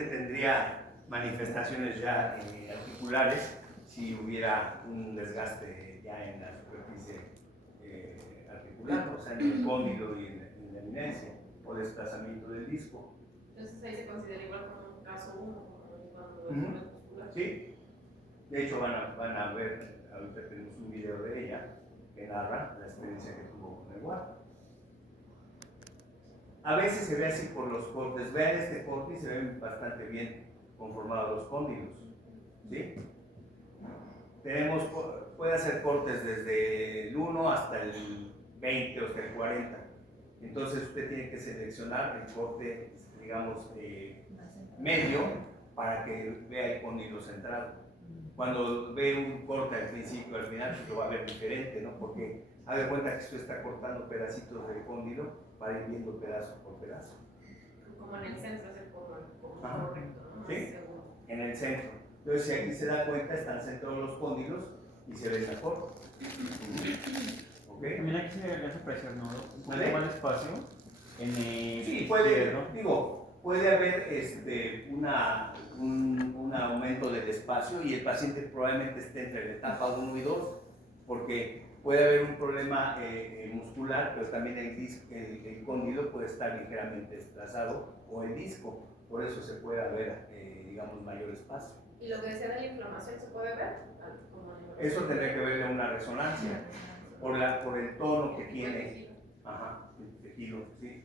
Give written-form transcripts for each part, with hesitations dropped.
paciente tendría manifestaciones ya articulares si hubiera un desgaste ya en la superficie articular, o sea, en el cóndilo y en la eminencia, o desplazamiento del disco. Entonces ahí se considera igual como un caso 1, como cuando es muscular. Sí, de hecho van a ver, ahorita tenemos un video de ella que narra la experiencia que tuvo con el guarda. A veces se ve así por los cortes. Vean este corte y se ven bastante bien conformados los cóndilos. ¿Sí? Tenemos, puede hacer cortes desde el 1 hasta el 20 o hasta el 40. Entonces usted tiene que seleccionar el corte, digamos, medio para que vea el cóndilo centrado. Cuando ve un corte al principio, al final, pues lo va a ver diferente, ¿no? Porque haga cuenta que usted está cortando pedacitos del cóndilo para ir viendo pedazo por pedazo. Como en el centro es el correcto, ¿no? Sí, en el centro. Entonces, si aquí se da cuenta, están centrados los cóndilos y se ve mejor. ¿Okay? También aquí se le hace apreciar, ¿no? Un poco más de espacio en el sí, puede, izquierdo. digo, puede haber un aumento del espacio y el paciente probablemente esté entre la etapa 1 y 2, porque puede haber un problema muscular, pero también el cóndilo puede estar ligeramente desplazado o el disco, por eso se puede haber, digamos, mayor espacio. ¿Y lo que decía de la inflamación se puede ver? Eso tendría que ver con una resonancia, por el tono que tiene. Ajá, el tejido, sí.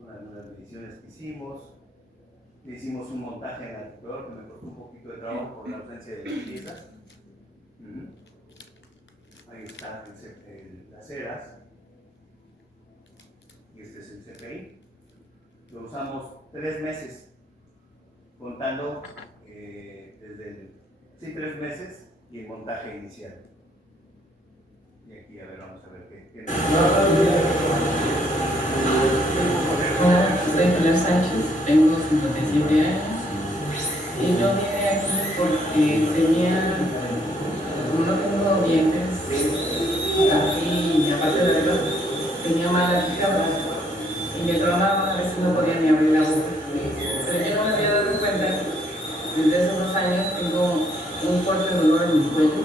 Una de las mediciones que hicimos. Le hicimos un montaje en el articulador que me costó un poquito de trabajo por la ausencia de piezas. Ahí están las ceras. Y este es el CPI. Lo usamos 3 meses, contando desde 3 meses y el montaje inicial. Y aquí, a ver, vamos a ver qué Hola, soy Pilar Sánchez, tengo 57 años y yo vine aquí porque como no tengo dientes aquí, aparte de verlo, tenía mala picada y me tronaba, a veces no podía ni abrir la boca. Pero yo no me había dado cuenta, desde hace unos años tengo un fuerte dolor en mi cuello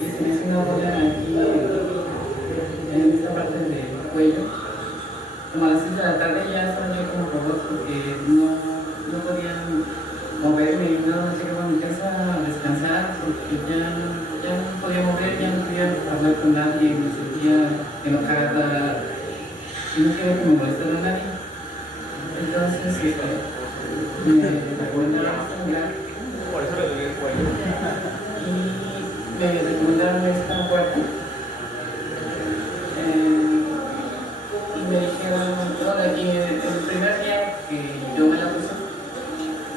y se me hace una bola aquí en esta parte del cuello. Como a las 6 de la tarde ya estaba yo como robot porque no podían moverme, no llegaba a mi casa a descansar porque ya no podía mover, ya no podía hablar con nadie, me sentía enojada y no quería que me molestara a nadie. Entonces me recomendaron sangrar. Por eso le duele el cuello. Y me recomendaron esta puerta. Y me dijeron, y el primer día que yo me la puse,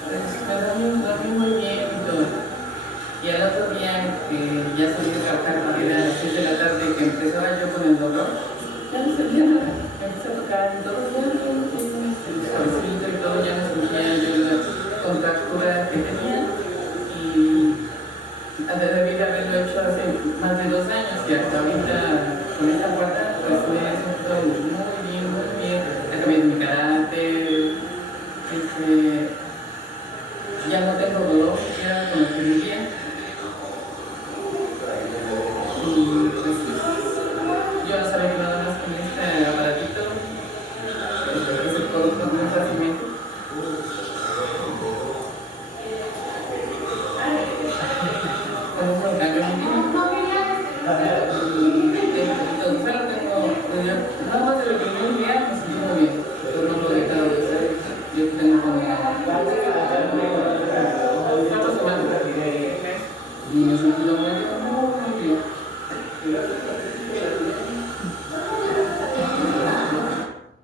pues me dormí muy bien y todo. Y al otro día que ya salí de trabajar, que era a las 6 de la tarde, que empezaba yo con el dolor, ya no sentía nada. Me empecé a tocar y todo, ya no el suavecito y todo, ya no sentía yo la contractura que tenía. Y debí de haberlo hecho hace más de 2 años y hasta ahorita con esta puerta pues me he sentido muy bien, ha cambiado mi carácter, ya no tengo dolor siquiera con lo que vivía y pues yo no sabía que nada más con este aparatito que se coloca muy fácilmente. Con eso cambió mi vida. Solo tengo, nada más de lo que un día me sentí muy bien, pero no lo he dejado de hacer. Yo tengo como 4 semanas y me he sentido muy bien.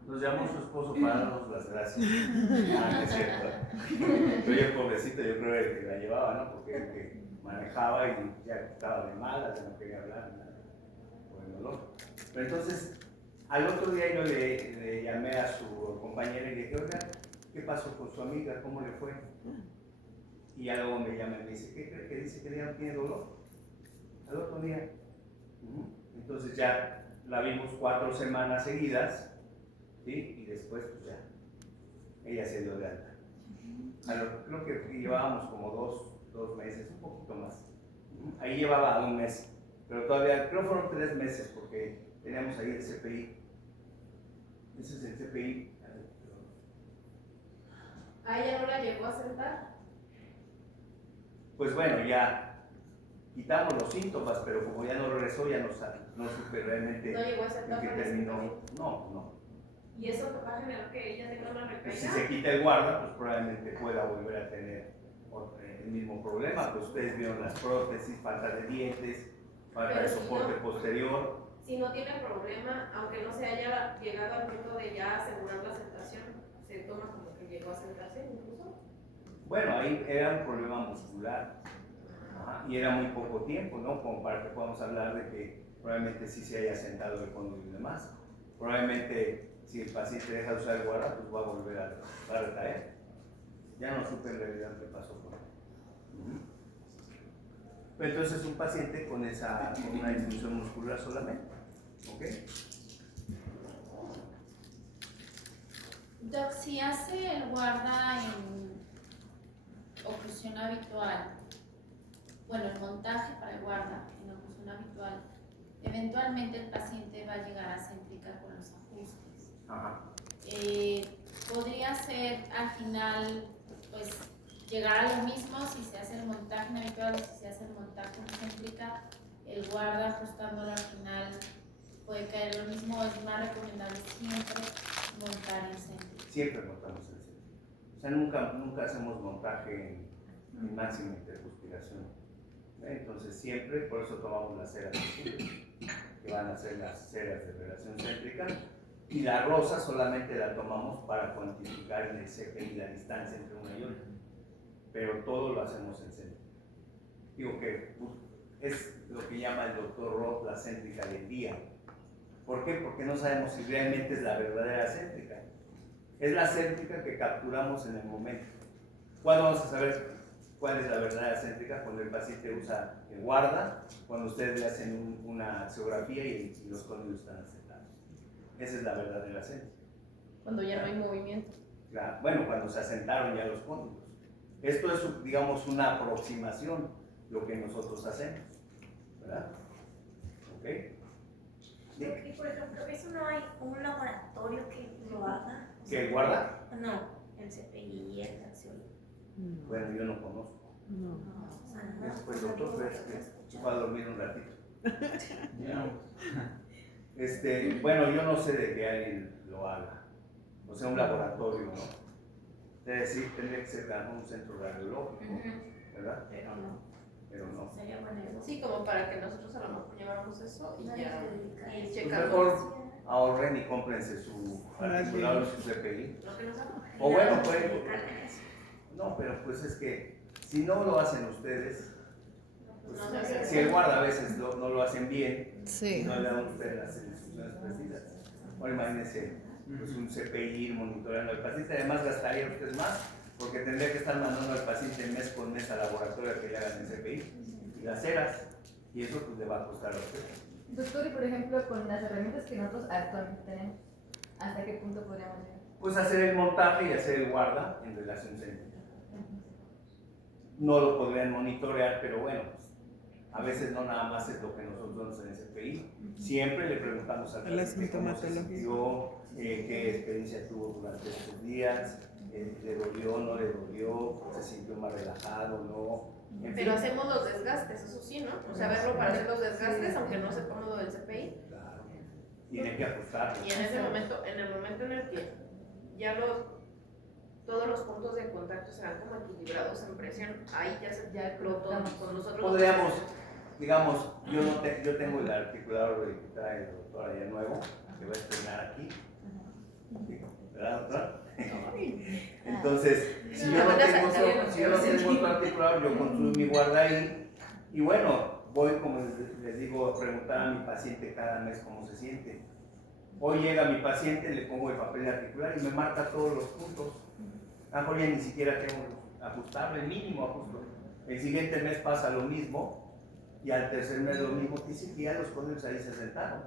Nos llamó su esposo para darnos las gracias. Es cierto. Pero yo, pobrecito, yo creo que la llevaba, ¿no? Porque el que manejaba y ya estaba de malas, no quería hablar nada por el dolor. Pero entonces, al otro día yo le llamé a su compañera y le dije, oiga, ¿qué pasó con su amiga? ¿Cómo le fue? Y ya luego me llama y me dice, ¿qué cree que dice que ya no tiene dolor? Al otro día. Entonces ya la vimos 4 semanas seguidas ¿sí? Y después, pues ya, ella se dio de alta. Creo que llevábamos como dos meses, un poquito más. Ahí llevaba un mes, pero todavía, creo que fueron 3 meses porque teníamos ahí el CPI. Ese es el CPI. ¿A ella no la llegó a sentar? Pues bueno, ya quitamos los síntomas, pero como ya no regresó, ya no supe realmente No llegó a sentar. en qué terminó. No. ¿Y eso va a generar que ella tenga una Pues si recaída? se quita el guarda, pues probablemente pueda volver a tener el mismo problema. Pues ustedes vieron las prótesis, falta de dientes, falta de Pero si soporte no- posterior. Si no tiene problema, aunque no se haya llegado al punto de ya asegurar la sentación, se toma como que llegó a sentarse incluso. Bueno, ahí era un problema muscular. Ajá, y era muy poco tiempo, ¿no? Como para que podamos hablar de que probablemente sí se haya sentado el cóndilo y demás. Probablemente si el paciente deja de usar el guarda, pues va a volver a recaer. Ya no supe en realidad qué pasó con él. Pero entonces un paciente con una disfunción muscular solamente. ¿Ok? Doc, si hace el guarda en oclusión habitual, bueno, el montaje para el guarda en oclusión habitual, eventualmente el paciente va a llegar a céntrica con los ajustes. Ajá. Podría ser al final, pues, llegar a lo mismo si se hace el montaje en habitual o si se hace el montaje en céntrica, el guarda ajustándolo al final puede caer lo mismo, es más recomendable siempre montar en céntrica. Siempre montamos el centro. O sea, nunca hacemos montaje en máxima interconspiración. Entonces siempre, por eso tomamos las ceras que van a ser las ceras de relación céntrica, y la rosa solamente la tomamos para cuantificar en el CPI la distancia entre una y otra, pero todo lo hacemos en céntrica. Digo que es lo que llama el doctor Roth la céntrica del día. ¿Por qué? Porque no sabemos si realmente es la verdadera céntrica. Es la céntrica que capturamos en el momento. ¿Cuándo vamos a saber cuál es la verdadera céntrica? Cuando el paciente usa el guarda, cuando ustedes le hacen una axiografía y los cóndilos están asentados. Esa es la verdadera céntrica. Cuando ya no hay movimiento. Claro. Bueno, cuando se asentaron ya los cóndilos. Esto es, digamos, una aproximación, lo que nosotros hacemos. ¿Verdad? ¿Ok? Y por ejemplo, ¿eso no hay un laboratorio que lo haga? ¿Que guarda? No, el CPI, el acción. Bueno, yo no conozco. O sea, no, Después, doctor, pues que va a dormir un ratito. Bueno, yo no sé de que alguien lo haga. O sea, un laboratorio, ¿no? Es decir, tendría que ser un centro radiológico, ¿verdad? Pero no. Pero no. Sería bueno eso. Sí, como para que nosotros a lo mejor lleváramos eso y Nadie ya se dedica a ir eso. Pues checando mejor ahorren y cómprense su articulador y su CPI. lo que nos haga. O bueno, Nadie se pueden. dedica a eso. No, pero pues es que si no lo hacen ustedes, pues, No se hace. si el guarda a veces no lo hacen bien, Sí. no le dan a ustedes las instrucciones precisas. Ahora imagínense, pues un CPI monitoreando al paciente, además gastaría usted más, porque tendría que estar mandando al paciente mes con mes al laboratorio a que le hagan el CPI y las ceras, y eso pues le va a costar a usted. Doctor, y por ejemplo, con las herramientas que nosotros actualmente tenemos, ¿hasta qué punto podríamos llegar? Pues hacer el montaje y hacer el guarda en relación céntrica. No lo podrían monitorear, pero bueno, pues, a veces no nada más es lo que nosotros vemos en el CPI. Siempre le preguntamos al La paciente cómo se sintomatología. sintió, qué experiencia tuvo durante estos días, le dolió, no le dolió, se sintió más relajado, no. En Pero fin. hacemos los desgastes, eso sí, ¿no? O sea, verlo para hacer los desgastes, aunque no sepamos lo del CPI. Claro. Tiene que ajustarlo. Y en ese momento, en el momento en el que ya todos los puntos de contacto serán como equilibrados en presión, ahí ya lo tomamos con nosotros. Podríamos, digamos, yo tengo el articulador que trae el doctor allá nuevo, que va a estrenar aquí. ¿Verdad, doctor? Entonces, si yo no tengo otro articulador, yo construyo mi guarda ahí. Y bueno, voy, como les digo, a preguntar a mi paciente cada mes cómo se siente. Hoy llega mi paciente, le pongo el papel articular y me marca todos los puntos. A lo mejor ya ni siquiera tengo que ajustarlo, el mínimo ajusto. El siguiente mes pasa lo mismo y al tercer mes lo mismo, dice que ya los códigos ahí se sentaron.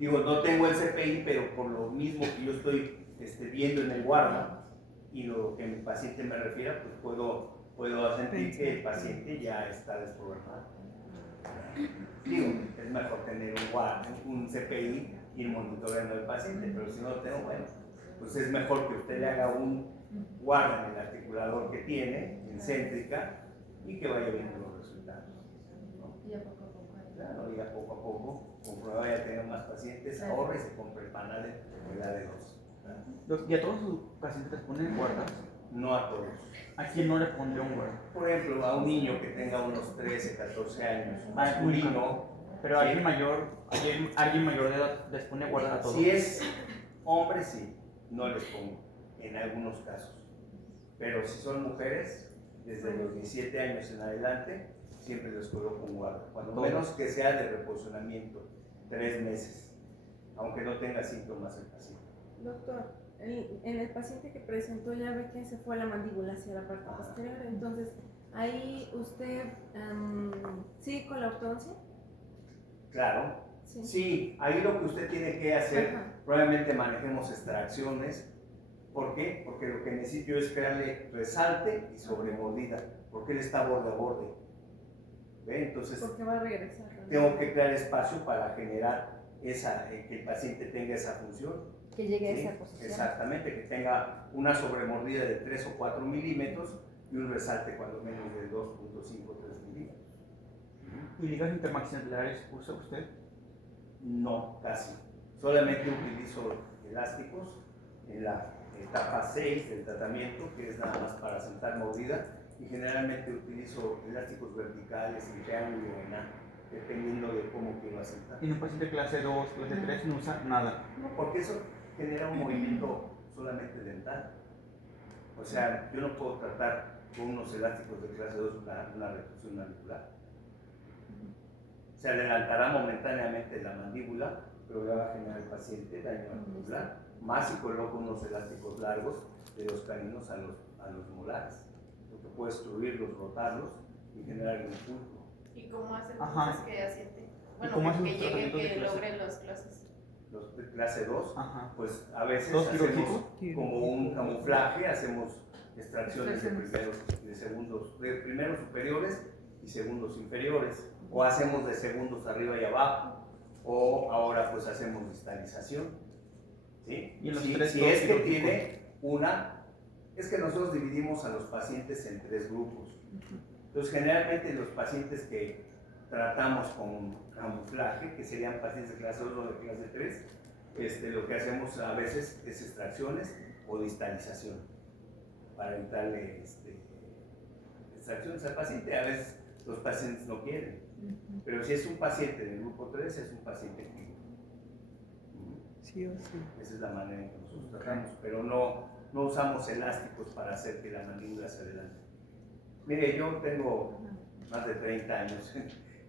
Digo, no tengo el CPI, pero por lo mismo que yo estoy viendo en el guarda y lo que mi paciente me refiera, pues puedo sentir que el paciente ya está desprogramado. Digo, es mejor tener un CPI y ir monitoreando al paciente, pero si no lo tengo, bueno, pues es mejor que usted le haga un guarda en el articulador que tiene, en céntrica, y que vaya viendo los resultados, ¿no? Y a poco a poco. Claro, y a poco, conforme vaya teniendo más pacientes, ahorra y se compra el panel de la de dos. ¿Y a todos sus pacientes les ponen guardas? No a todos. ¿A quién no le pondría un guarda? Por ejemplo, a un niño que tenga unos 13, 14 años, Ah, masculino, Pero sí. alguien mayor de edad les pone guarda a todos. Si es hombre, sí, no les pongo, en algunos casos. Pero si son mujeres, desde los 17 años en adelante, siempre les coloco un guarda. Cuando Todos. menos que sea de reposicionamiento, 3 meses, aunque no tenga síntomas el paciente. Doctor, en el paciente que presentó ya ve que se fue la mandíbula hacia la parte posterior, entonces ahí usted sigue con la ortodoncia. Claro, sí, ahí lo que usted tiene que hacer, Ajá. probablemente manejemos extracciones. ¿Por qué? Porque lo que necesito yo es crearle resalte y sobremordida, porque él está borde a borde. ¿Ve? Entonces, Porque va a regresar. tengo que crear espacio para generar que el paciente tenga esa función. Que llegue ¿Sí? a esa posición. Exactamente, que tenga una sobremordida de 3 o 4 milímetros y un resalte cuando menos de 2.5 o 3 milímetros. ¿Y ligas intermaxilares usa usted? No, casi. Solamente utilizo elásticos en la etapa 6 del tratamiento, que es nada más para sentar mordida, y generalmente utilizo elásticos verticales y triángulo en A, dependiendo de cómo quiero asentar. Y en un paciente clase 2, clase 3 no usa nada. No, porque eso genera un movimiento solamente dental. O sea, yo no puedo tratar con unos elásticos de clase 2 una reducción mandibular. Se adelantará momentáneamente la mandíbula, pero le va a generar al paciente daño mandibular. Más si coloco unos elásticos largos de los caninos a los molares, lo que puede destruirlos, rotarlos y generar un pulpo. ¿Y cómo hace Ajá. entonces que asiente? Bueno, cómo hacen que los llegue, tratamientos de que clase? logre las clases. Los de clase 2, Ajá. pues a veces ¿Dos hacemos quirúrgicos? como un camuflaje, hacemos extracciones de primeros superiores y segundos inferiores, o hacemos de segundos arriba y abajo, o ahora pues hacemos distalización. ¿Sí? Y en los Si tres es que quirúrgicos. tiene es que nosotros dividimos a los pacientes en 3 grupos. Entonces generalmente los pacientes que tratamos con camuflaje, que serían pacientes de clase 2 o de clase 3, lo que hacemos a veces es extracciones o distalización para evitarle extracciones al paciente. A veces los pacientes no quieren, pero si es un paciente del grupo 3, es un paciente clínico. Sí o sí. Esa es la manera en que nosotros tratamos, pero no usamos elásticos para hacer que la mandíbula se adelante. Mire, yo tengo más de 30 años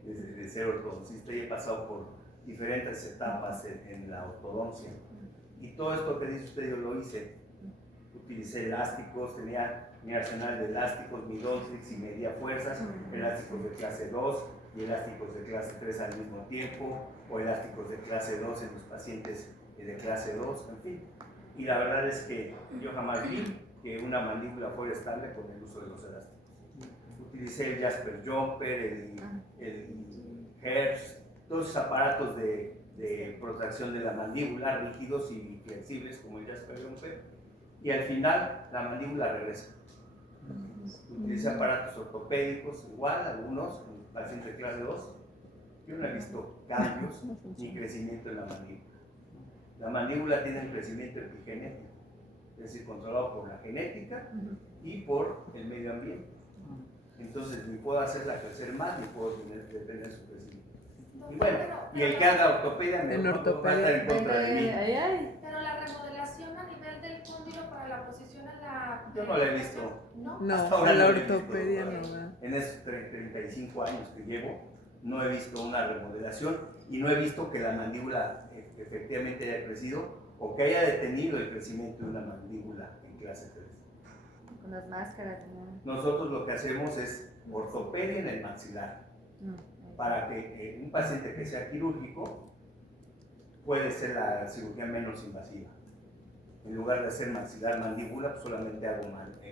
de ser ortodoncista y he pasado por diferentes etapas en la ortodoncia. Y todo esto que dice usted yo lo hice. Utilicé elásticos, tenía mi arsenal de elásticos, mi Dontrix y medía fuerzas, elásticos de clase 2 y elásticos de clase 3 al mismo tiempo, o elásticos de clase 2 en los pacientes de clase 2, en fin. Y la verdad es que yo jamás vi que una mandíbula fuera estable con el uso de los elásticos. Utilicé el Jasper Jumper, el Hertz, todos esos aparatos de protección de la mandíbula, rígidos y flexibles como el Jasper Jumper, y al final la mandíbula regresa. Utilicé aparatos ortopédicos, igual, algunos, en pacientes de clase 2. Yo no he visto cambios ni crecimiento en la mandíbula. La mandíbula tiene un crecimiento epigenético, es decir, controlado por la genética y por el medio ambiente. Entonces, ni puedo hacerla crecer más, ni puedo detener su crecimiento. Y bueno, y el que haga ortopedia En va a estar en contra de mí. Pero la remodelación a nivel del cóndilo para la posición en la... Yo no la he visto. ¿No? No, Hasta ahora en la no he visto, ortopedia no ¿verdad? va. En esos 35 años que llevo, no he visto una remodelación y no he visto que la mandíbula efectivamente haya crecido o que haya detenido el crecimiento de una mandíbula en clase 3. Con las máscaras, ¿no? Nosotros lo que hacemos es ortopedia en el maxilar, para que un paciente que sea quirúrgico puede ser la cirugía menos invasiva. En lugar de hacer maxilar mandíbula, pues solamente hago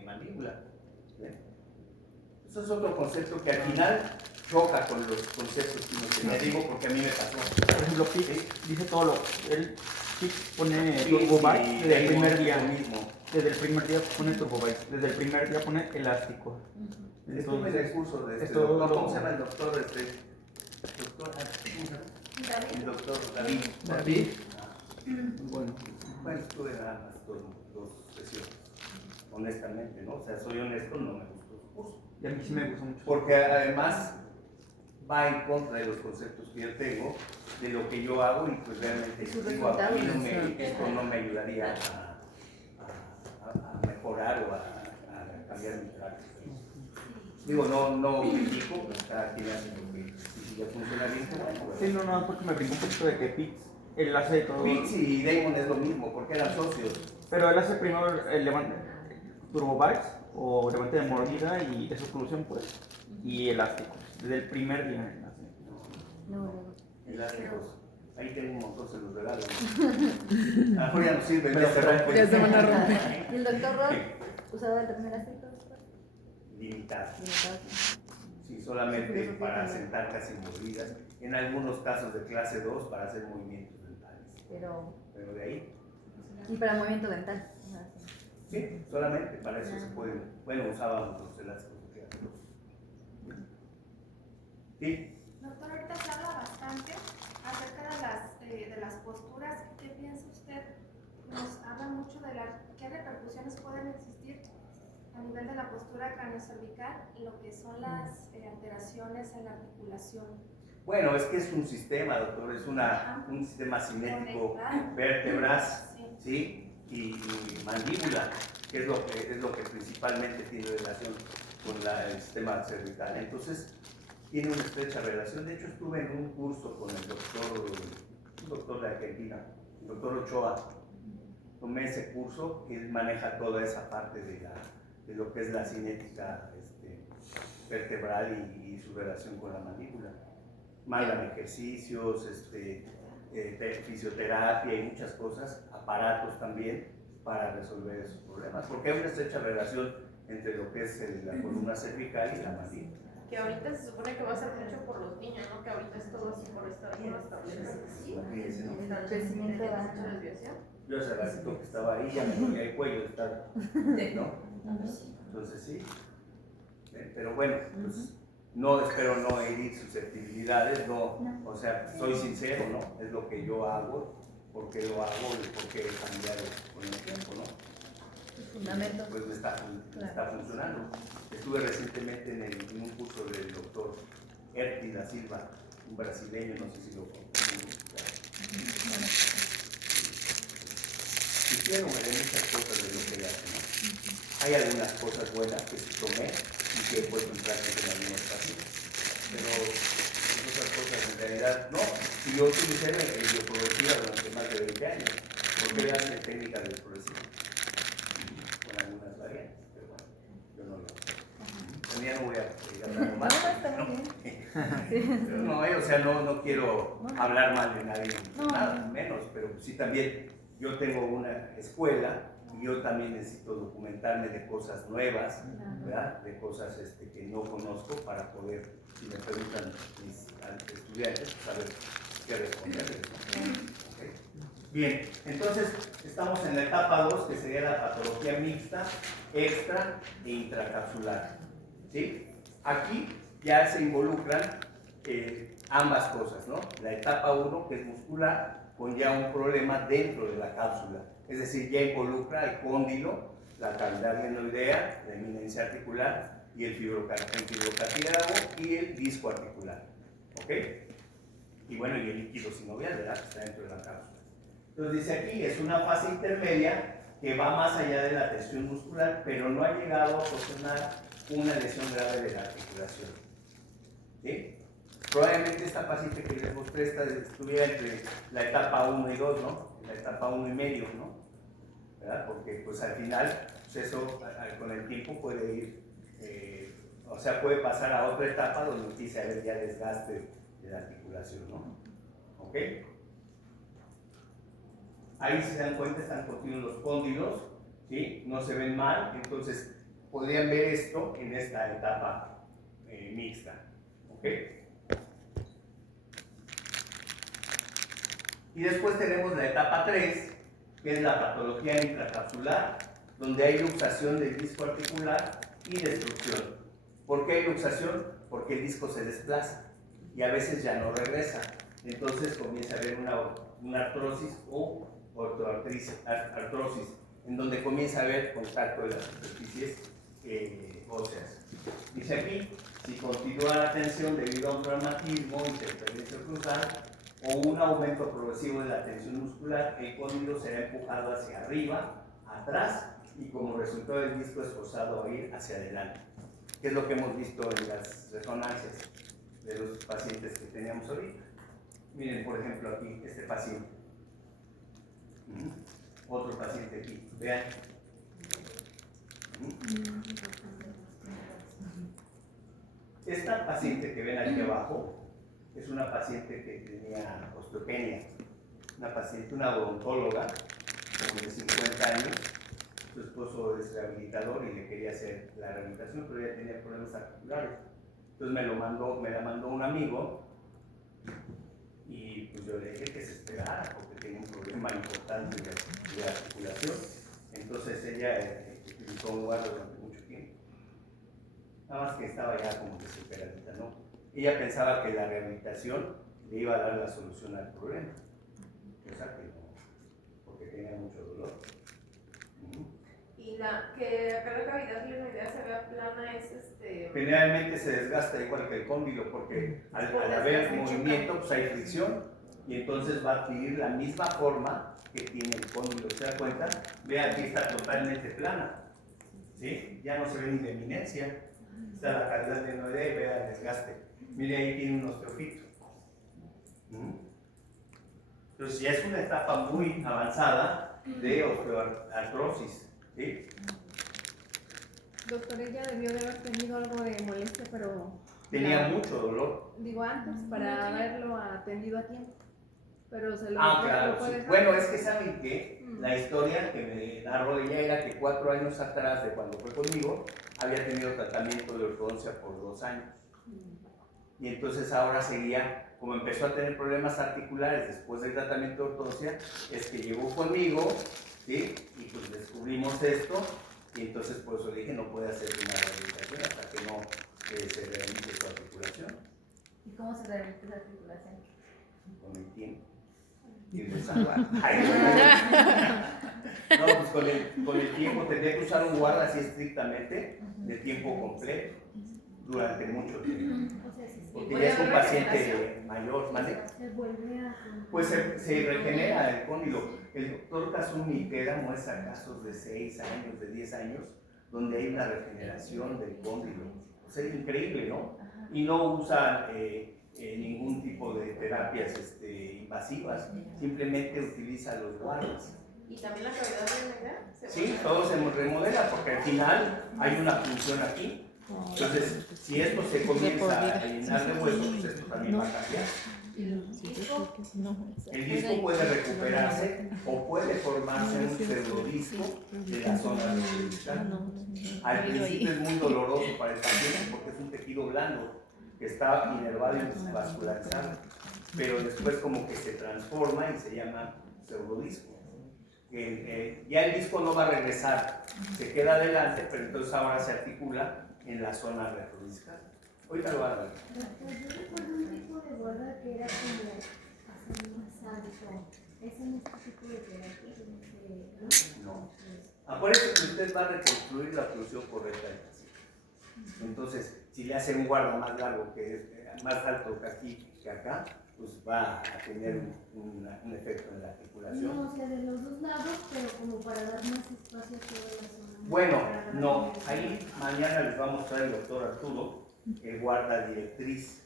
mandíbula. ¿Bien? Eso es otro concepto que al final choca con los conceptos que uno tenía, digo, porque a mí me pasó. Por ejemplo, Pix dice todo lo. Él Pix pone Sí, Turbobyte sí, desde el primer lo día. mismo. Desde el primer día pone Turbobyte. Desde el primer día pone elástico. Estuve en el curso de este esto doctor, lo- ¿cómo se llama el doctor? ¿Cómo se llama? El doctor David. David. Ah, Bueno. bueno, estuve nada más dos sesiones, honestamente, ¿no? O sea, soy honesto, no me gustó su curso. Y a mí sí me gusta mucho. Porque además va en contra de los conceptos que yo tengo, de lo que yo hago, y pues realmente Sus digo, a mí resultados. esto no me ayudaría a mejorar o a cambiar mi práctica. Digo, no critico, pues cada quien hace lo que, si ya funciona bien, pues bueno. Sí, no, porque me brincó un poquito de que Pix, él hace todo. Pix y Damon es lo mismo, porque eran socios. Pero él hace primero el levante Turbobytes o levante de mordida y de susolución, pues, y elásticos. Desde el primer día él hace. Elásticos. Ahí tengo un montón, se los regalo. A lo mejor ya no sirven, Pero ya se rompen. Ya se van a romper. ¿Y el doctor Roth usaba el término elástico? Limitado. Sí, solamente para sentar casi mordidas. En algunos casos de clase 2 para hacer movimientos dentales. Pero, Pero de ahí, y para movimiento dental. sí, solamente para eso se pueden. Bueno, usábamos los elásticos de clase 2. Sí. Doctor, ahorita se habla bastante acerca de las posturas. ¿Qué piensa usted? Nos hablan mucho de qué repercusiones pueden existir a nivel de la postura craneocervical y lo que son las alteraciones en la articulación. Bueno, es que es un sistema, doctor, es un sistema simétrico, Conectar. vértebras, Sí. ¿sí? Y mandíbula, que es lo que principalmente tiene relación con el sistema cervical. Entonces, tiene una estrecha relación. De hecho, estuve en un curso con un doctor de Argentina, el doctor Ochoa. Tomé ese curso y él maneja toda esa parte de lo que es la cinética vertebral y su relación con la mandíbula. Mandan ejercicios, fisioterapia y muchas cosas, aparatos también para resolver esos problemas, porque hay una estrecha relación entre lo que es la columna cervical y la mandíbula. Que ahorita se supone que va a ser mucho por los niños, ¿no? Que ahorita es todo así por las tabletas. Fíjense, ¿no? El crecimiento ¿Tiene va. mucha desviación? Yo hace ratito que estaba ahí, ya me dolía el cuello de estar, ¿no? Entonces sí. Pero bueno, pues no espero no herir susceptibilidades, no, o sea, soy sincero, ¿no? Es lo que yo hago, por qué lo hago y por qué he cambiado con el tiempo, ¿no? Fundamento. Pues me está funcionando. Estuve recientemente en un curso del doctor Erti da Silva, un brasileño, no sé si lo conocen. Y quiero ver muchas cosas de lo que él hace, ¿no? Hay algunas cosas buenas que sí tomé y que he puesto en práctica en algunos casos, pero otras cosas en realidad no. Si yo utilicé bioprogresiva durante más de 20 años, porque él hace técnica de bioprogresiva con algunas variantes, pero bueno, yo no lo hago. Ya no voy a hablar más. Está muy bien. Pero no, o sea, no quiero hablar mal de nadie, nada menos, pero sí también yo tengo una escuela y yo también necesito documentarme de cosas nuevas, ¿verdad? De cosas que no conozco para poder, si me preguntan mis estudiantes, saber qué responderles, ¿no? Okay. Bien, entonces estamos en la etapa 2, que sería la patología mixta, extra e intracapsular, ¿sí? Aquí ya se involucran ambas cosas, ¿no? La etapa 1, que es muscular, con ya un problema dentro de la cápsula, es decir, ya involucra el cóndilo, la cavidad glenoidea, la eminencia articular y el fibrocartílago y el disco articular, ¿ok? Y bueno, y el líquido sinovial, ¿verdad? Que está dentro de la cápsula. Entonces dice aquí, es una fase intermedia que va más allá de la tensión muscular, pero no ha llegado a ocasionar una lesión grave de la articulación, ¿sí? Probablemente esta paciente que les mostré estuviera entre la etapa 1 y 2, ¿no? La etapa 1 y medio, ¿no? ¿Verdad? Porque pues al final, pues eso con el tiempo puede ir, o sea, puede pasar a otra etapa donde empiece a haber ya desgaste de la articulación, ¿no? ¿Ok? Ahí si se dan cuenta están continuos los cóndilos, ¿sí? No se ven mal, entonces podrían ver esto en esta etapa mixta. ¿Ok? Y después tenemos la etapa 3, que es la patología intracapsular, donde hay luxación del disco articular y destrucción. ¿Por qué hay luxación? Porque el disco se desplaza y a veces ya no regresa. Entonces comienza a haber una artrosis o artrosis, en donde comienza a haber contacto de las superficies óseas. Dice aquí, si continúa la tensión debido a un traumatismo, interferencia cruzal o un aumento progresivo de la tensión muscular, el cóndilo será empujado hacia arriba, atrás y como resultado del disco es forzado a ir hacia adelante. ¿Qué es lo que hemos visto en las resonancias de los pacientes que teníamos ahorita? Miren, por ejemplo, aquí, este paciente. Otro paciente aquí, vean. Esta paciente que ven aquí abajo es una paciente que tenía osteopenia, una odontóloga, como de 50 años. Su esposo es rehabilitador y le quería hacer la rehabilitación, pero ella tenía problemas articulares. Entonces me la mandó un amigo y pues yo le dije que se esperara porque tenía un problema importante de articulación. Entonces ella utilizó un guarda durante mucho tiempo. Nada más que estaba ya como desesperadita, ¿no? Ella pensaba que la rehabilitación le iba a dar la solución al problema. O sea que no, porque tenía mucho dolor. Y que acá la cavidad glenoidea se vea plana es Generalmente se desgasta igual que el cóndilo porque al haber movimiento pues hay fricción y entonces va a adquirir la misma forma que tiene el cóndilo. ¿Se da cuenta? Vean, aquí está totalmente plana, ¿sí? Ya no se ve ni de eminencia. Está la cavidad glenoidea y vea el desgaste. Mire, ahí tiene un osteofito. Entonces ya es una etapa muy avanzada de osteoartrosis, ¿sí? Doctor, ella debió de haber tenido algo de molestia, pero... Tenía mucho dolor. Digo, antes, para haberlo atendido a tiempo. Pero se lo Claro, lo sí. dejar. Bueno, es que saben que la historia que me narró ella era que 4 años atrás de cuando fue conmigo, había tenido tratamiento de ortodoncia por 2 años. Y entonces ahora seguía, como empezó a tener problemas articulares después del tratamiento de ortodoncia, es que llegó conmigo, ¿sí? Y pues descubrimos esto, y entonces por eso le dije, no puede hacer una rehabilitación hasta que no se rehabilite su articulación. ¿Y cómo se rehabilita esa articulación? Con el tiempo. Y rezando. No, pues con el tiempo tendría que usar un guarda así estrictamente, de tiempo completo, durante mucho tiempo. Porque ya es un paciente mayor, ¿vale? Pues se regenera el cóndilo. El doctor Kazumi Ikeda muestra casos de 6 años, de 10 años, donde hay una regeneración del cóndilo. O sea, es increíble, ¿no? Y no usa ningún tipo de terapias invasivas, simplemente utiliza los guardas. ¿Y también la cavidad glenoidea? Sí, todo se remodela porque al final hay una función aquí. Entonces, si esto se comienza a llenar de huesos, pues esto también va a cambiar. El disco puede recuperarse o puede formarse un pseudodisco de la zona cervical. Al principio es muy doloroso para el paciente porque es un tejido blando que está inervado y vascularizado, pero después como que se transforma y se llama pseudodisco. Ya el disco no va a regresar, se queda adelante, pero entonces ahora se articula en la zona retrodiscal. Ahorita lo van a ver. Yo recuerdo un tipo de guarda que era como hacer más alto. ¿Es en este tipo de terapia? No. Acuérdense que usted va a reconstruir la oclusión correcta del paciente. Entonces, si le hace un guarda más largo, más alto que aquí que acá, pues va a tener un efecto en la articulación. No, o sea, de los dos lados, pero como para dar más espacio a toda la zona. Bueno, no, ahí mañana les va a mostrar el doctor Arturo el guarda directriz.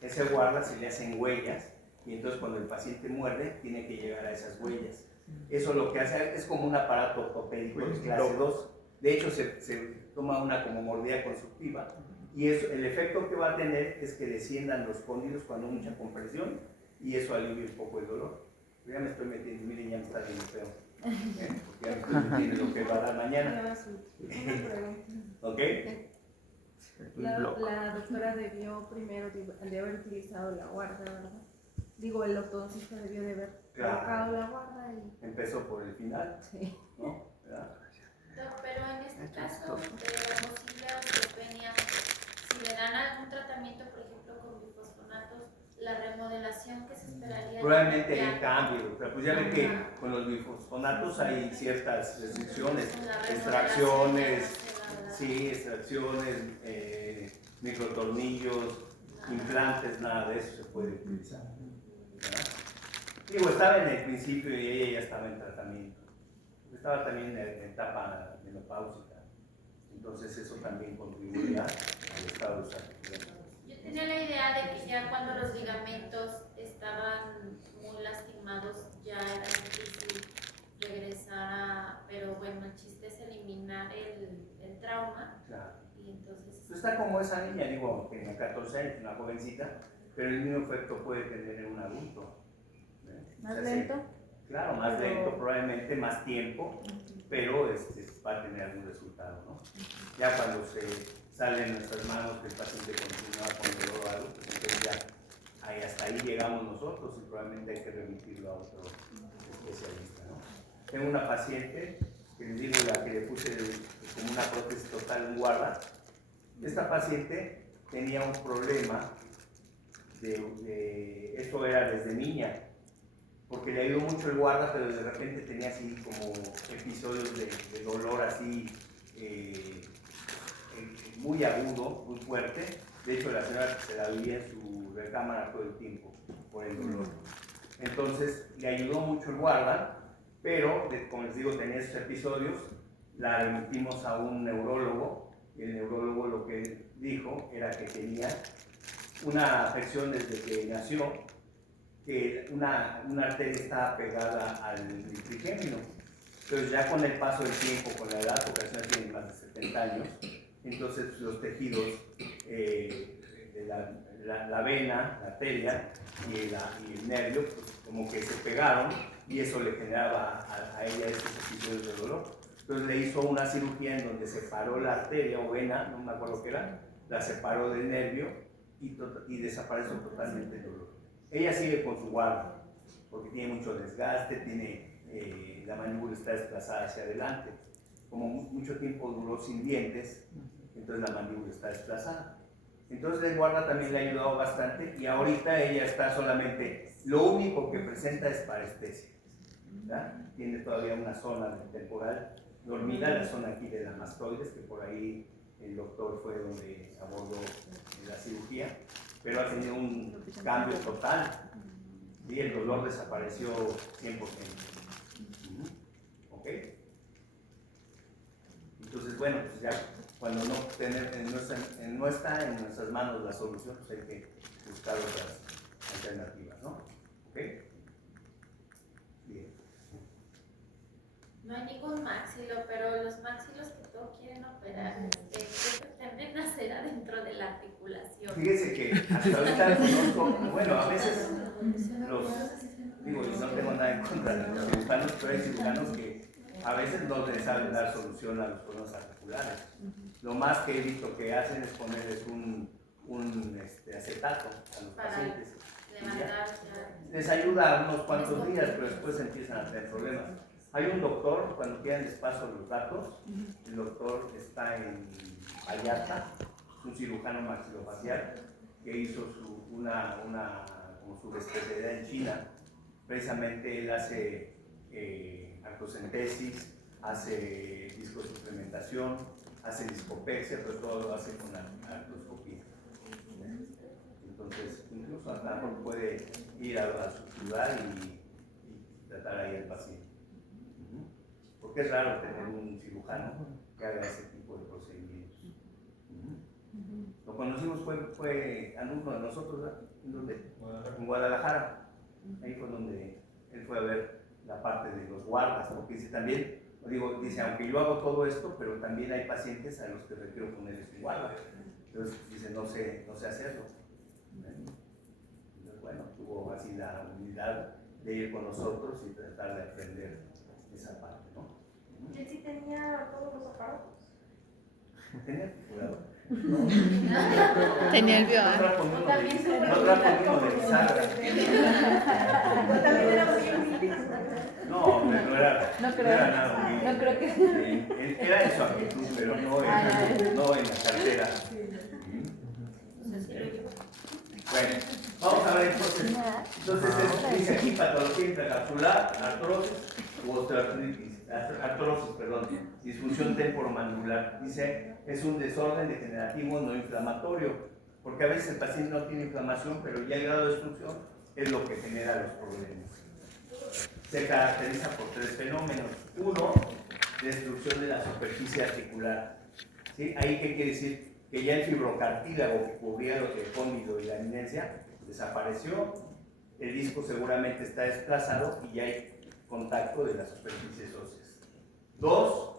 Ese guarda se le hacen huellas y entonces cuando el paciente muerde tiene que llegar a esas huellas. Eso lo que hace es como un aparato ortopédico de clase 2. De hecho se toma una como mordida constructiva y eso, el efecto que va a tener es que desciendan los cóndilos cuando hay mucha compresión y eso alivia un poco el dolor. Ya me estoy metiendo, miren, ya me está viendo feo. Porque ya me estoy metiendo lo que va a dar mañana. Una pregunta. ¿Ok? La doctora debió primero de haber utilizado la guarda, ¿verdad? Digo, el ortodoncista debió de haber colocado la guarda y... Empezó por el final, Sí. ¿no? ¿Verdad? Pero en este caso de la posible osteopenia, si le dan algún tratamiento, por ejemplo, con bifosfonatos, la remodelación que se esperaría. Probablemente hay cambio, pero pues ya ven que con los bifosfonatos hay ciertas restricciones, extracciones, sí, extracciones, microtornillos, implantes, nada de eso se puede utilizar. ¿Verdad? Digo, estaba en el principio y ella ya estaba en tratamiento. Estaba también en etapa menopáusica, entonces eso también contribuía al estado de salud. Yo tenía la idea de que ya cuando los ligamentos estaban muy lastimados ya era difícil regresar a... Pero bueno, el chiste es eliminar el trauma. Claro. Y entonces... Pues está como esa niña, digo, que tenía 14 años, una jovencita, pero el mismo efecto puede tener en un adulto. ¿Más lento? Claro, más lento, probablemente más tiempo, pero va a tener algún resultado, ¿no? Ya cuando se sale en nuestras manos que el paciente continúa con dolor o algo, pues entonces ya hasta ahí llegamos nosotros y probablemente hay que remitirlo a otro especialista, ¿no? Tengo una paciente que les digo, la que le puse como una prótesis total en guarda. Esta paciente tenía un problema esto era desde niña, porque le ayudó mucho el guarda, pero de repente tenía así como episodios de dolor así muy agudo, muy fuerte. De hecho, la señora se la vivía en su recámara todo el tiempo por el dolor. Entonces, le ayudó mucho el guarda, pero, como les digo, tenía esos episodios. La remitimos a un neurólogo, y el neurólogo lo que dijo era que tenía una afección desde que nació, que una arteria estaba pegada al trigémino. Entonces ya con el paso del tiempo, con la edad, porque la señora tiene más de 70 años, entonces los tejidos de la vena, la arteria y el nervio, pues como que se pegaron y eso le generaba a ella esos episodios de dolor. Entonces le hizo una cirugía en donde separó la arteria o vena, no me acuerdo qué era, la separó del nervio y desapareció totalmente el dolor. Ella sigue con su guarda, porque tiene mucho desgaste, la mandíbula está desplazada hacia adelante. Como mucho tiempo duró sin dientes, entonces la mandíbula está desplazada. Entonces el guarda también le ha ayudado bastante y ahorita ella está solamente, lo único que presenta es parestesia. ¿Verdad? Tiene todavía una zona temporal dormida, la zona aquí de la mastoides, que por ahí el doctor fue donde abordó la cirugía, pero ha tenido un cambio total y el dolor desapareció 100%. ¿Ok? Entonces, bueno, pues ya cuando no está en nuestras manos la solución, pues hay que buscar otras alternativas, ¿no? ¿Ok? Bien. No hay ningún maxilo, pero los maxilos que todos quieren operar, ¿qué pretenden hacer adentro de la articulación? Fíjese que hasta ahorita conozco, bueno, a veces digo, y no tengo nada en contra de los cirujanos, pero hay cirujanos que a veces no les saben dar solución a los problemas articulares. Lo más que he visto que hacen es ponerles un acetato a los pacientes. Les ayuda unos cuantos días, pero después empiezan a tener problemas. Hay un doctor, cuando quieran les paso los datos, el doctor está en Vallarta, es un cirujano maxilofacial que hizo como su especialidad en China. Precisamente él hace artrocentesis, hace discosuplementación, hace discopexia, pero todo lo hace con la artroscopía. Entonces, incluso a lo mejor puede ir a su ciudad y tratar ahí al paciente. Porque es raro tener un cirujano que haga ese tipo de procedimientos. Lo conocimos, fue alumno de nosotros, ¿verdad? En Guadalajara. Ahí fue donde él fue a ver la parte de los guardas, porque dice también, dice, aunque yo hago todo esto, pero también hay pacientes a los que requiero ponerles un guarda. Entonces dice, no sé hacerlo. Entonces, bueno, tuvo así la humildad de ir con nosotros y tratar de aprender esa parte, ¿no? ¿Él sí tenía todos los aparatos? ¿Tenía cuidado? Tenía el No bioar. trajo ni uno También se de- puede no trajo ni ubicar uno de como bisagra. También era muy humilde. No, hombre, no era, No no creo. era nada humilde. No creo que. Era en su actitud, pero no en la cartera. Bueno, vamos a ver entonces. Entonces dice aquí patología intracapsular, artrosis u osteoartritis, disfunción temporomandibular. Dice, es un desorden degenerativo no inflamatorio, porque a veces el paciente no tiene inflamación, pero ya el grado de destrucción es lo que genera los problemas. Se caracteriza por tres fenómenos. Uno, destrucción de la superficie articular. ¿Sí? ¿Ahí qué quiere decir? Que ya el fibrocartílago que cubría lo que el cóndilo y la eminencia desapareció, el disco seguramente está desplazado y ya hay contacto de las superficies óseas. Dos,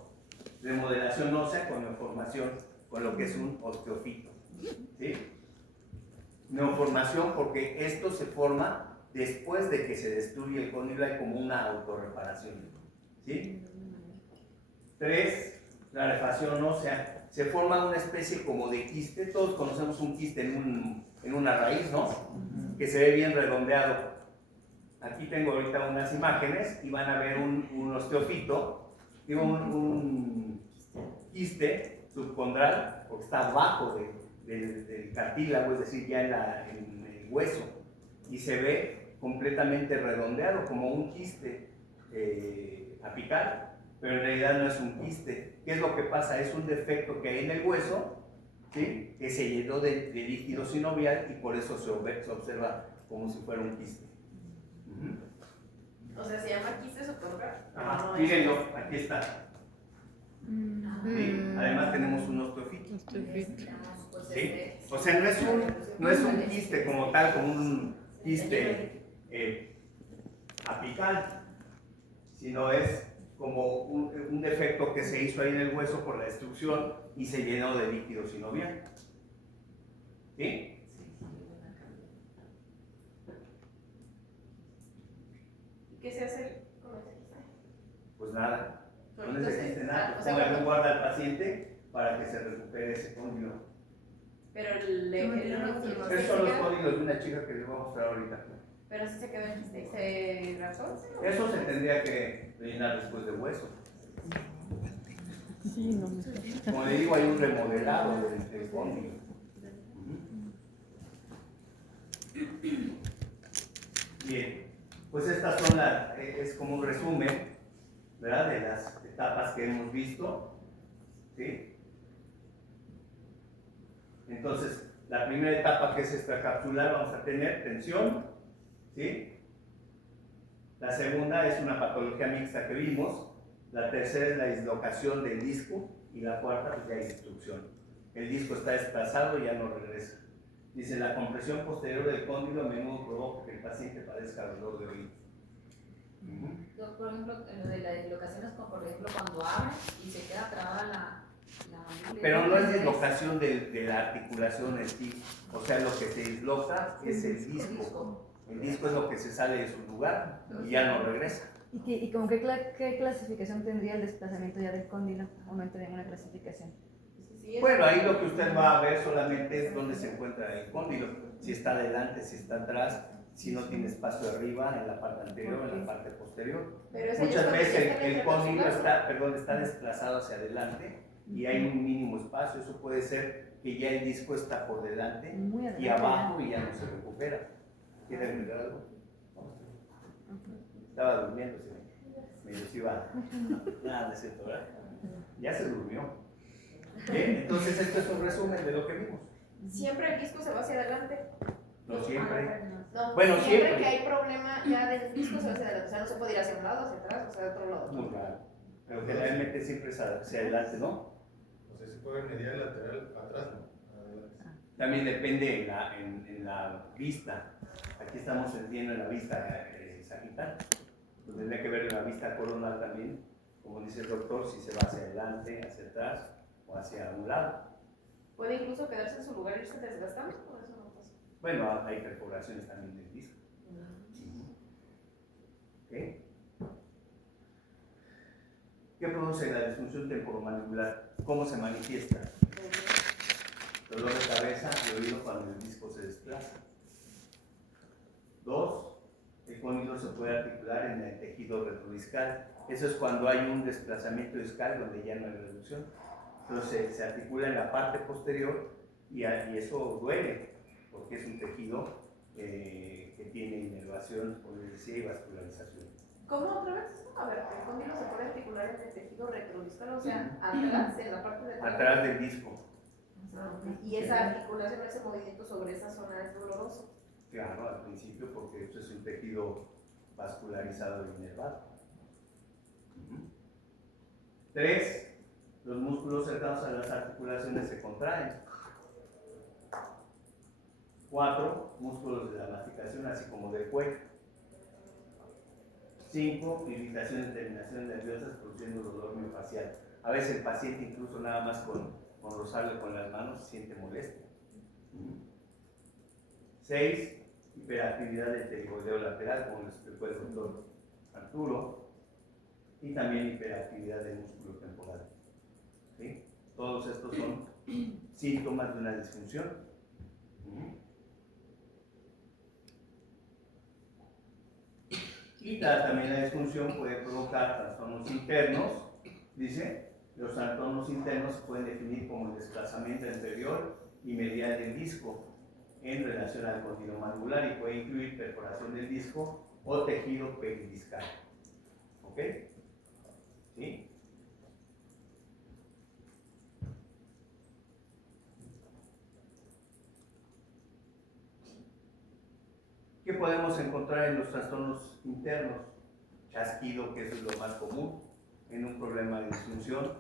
remodelación ósea con neoformación, con lo que es un osteofito. ¿Sí? Neoformación porque esto se forma después de que se destruye el cóndilo, hay como una autorreparación. ¿Sí? Tres, la refacción ósea. Se forma una especie como de quiste, todos conocemos un quiste en una raíz, ¿no? Que se ve bien redondeado. Aquí tengo ahorita unas imágenes y van a ver un osteofito, digo un quiste subcondral, porque está abajo del cartílago, es decir, ya en el hueso, y se ve completamente redondeado, como un quiste apical. Pero en realidad no es un quiste. ¿Qué es lo que pasa? Es un defecto que hay en el hueso, ¿sí? Que se llenó de líquido sinovial y por eso se observa como si fuera un quiste. O sea, se llama quiste subcondral. Ajá, No, mírenlo, aquí está. ¿Sí? Además tenemos un osteofito. ¿Sí? O sea, no es un quiste como tal, como un quiste apical, sino es como un defecto que se hizo ahí en el hueso por la destrucción y se llenó de líquido sinovial. ¿Sí? ¿Y qué se hace con ese quiste? Pues nada, no Solito necesita se- nada. o sea, Póngale cuando- un guarda al paciente para que se recupere ese cóndilo. Pero el Esos son los códigos de una chica que les voy a mostrar ahorita. Pero sí se quedó en quiste y se razó. Eso se tendría que rellenar después de hueso. Sí, no me Como le digo, hay un remodelado del cóndilo. Bien, pues estas son es como un resumen, ¿verdad? De las etapas que hemos visto. ¿Sí? Entonces, la primera etapa, que es extracapsular, vamos a tener tensión. ¿Sí? La segunda es una patología mixta que vimos. La tercera es la dislocación del disco. Y la cuarta, pues ya hay destrucción. El disco está desplazado y ya no regresa. Dice, la compresión posterior del cóndilo a menudo provoca que el paciente padezca dolor de oído. Por ejemplo, en lo de la dislocación es como, por ejemplo, cuando abre y se queda trabada la mandíbula. Pero no es dislocación de la articulación en sí. O sea, lo que se disloca es el disco. El disco es lo que se sale de su lugar y ya no regresa. ¿Y como qué clasificación tendría el desplazamiento ya del cóndilo? ¿O no entraría en una clasificación? Bueno, ahí lo que usted va a ver solamente es dónde se encuentra el cóndilo. Si está adelante, si está atrás, si no tiene espacio arriba, en la parte anterior, en la parte posterior. Pero ese ya Muchas es cuando veces ya está el en cóndilo el está desplazado hacia adelante y hay un mínimo espacio. Eso puede ser que ya el disco está por delante Muy y adelante, abajo y ya no se recupera. ¿Quiere agregar algo? Estaba durmiendo, me iba. Nada, de cierto, ¿verdad? Ya se durmió. Bien, entonces esto es un resumen de lo que vimos. Siempre el disco se va hacia adelante. No siempre. No, Bueno, siempre siempre. que hay problema ya del disco se va hacia adelante. O sea, no se puede ir hacia un lado, hacia atrás, o sea, de otro lado. Muy claro. Pero generalmente siempre es hacia adelante, ¿no? O sea, se puede mediar lateral atrás, ¿no? Adelante. También depende en la vista. Aquí estamos viendo en la vista sagital. Pues tendría que ver en la vista coronal también, como dice el doctor, si se va hacia adelante, hacia atrás o hacia un lado. Puede incluso quedarse en su lugar y irse desgastando, por eso no pasa. Bueno, hay perforaciones también del disco. ¿Qué produce la disfunción temporomandibular? ¿Cómo se manifiesta? Dolor de cabeza y oído cuando el disco se desplaza. 2. El cóndilo se puede articular en el tejido retrodiscal. Eso es cuando hay un desplazamiento discal donde ya no hay reducción. Entonces se articula en la parte posterior y eso duele, porque es un tejido que tiene inervación, como les decía, y vascularización. ¿Cómo otra vez eso? A ver, el cóndilo se puede articular en el tejido retrodiscal, o sea, atrás, en la parte de Atrás del disco. Y esa articulación, ese movimiento sobre esa zona es doloroso. Claro, al principio, porque esto es un tejido vascularizado y inervado. 3. Los músculos cercanos a las articulaciones se contraen. 4. Músculos de la masticación, así como del cuello. 5. Irritaciones de terminaciones nerviosas produciendo dolor miofascial. A veces el paciente, incluso nada más con rozarle con las manos, siente molestia. 6. Hiperactividad del pterigoideo lateral, como lo explicó el doctor Arturo, y también hiperactividad del músculo temporal. ¿Sí? Todos estos son síntomas de una disfunción. Y también la disfunción puede provocar trastornos internos. Dice, los trastornos internos se pueden definir como el desplazamiento anterior y medial del disco en relación al cóndilo mandibular y puede incluir perforación del disco o tejido peridiscal. ¿Ok? ¿Sí? ¿Qué podemos encontrar en los trastornos internos? Chasquido, que eso es lo más común en un problema de disfunción,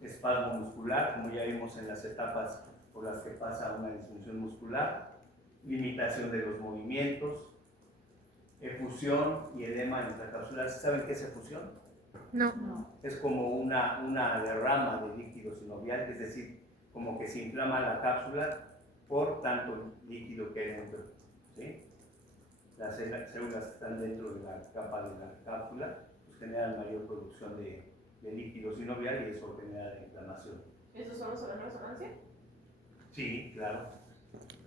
espasmo muscular, como ya vimos en las etapas por las que pasa una disfunción muscular, limitación de los movimientos, efusión y edema intracapsular. ¿Saben qué es efusión? No. Es como una derrama de líquido sinovial, es decir, como que se inflama la cápsula por tanto líquido que hay dentro. ¿Sí? Las células que están dentro de la capa de la cápsula pues generan mayor producción de líquido sinovial y eso genera inflamación. ¿Eso solo se ve en resonancia? Sí, claro.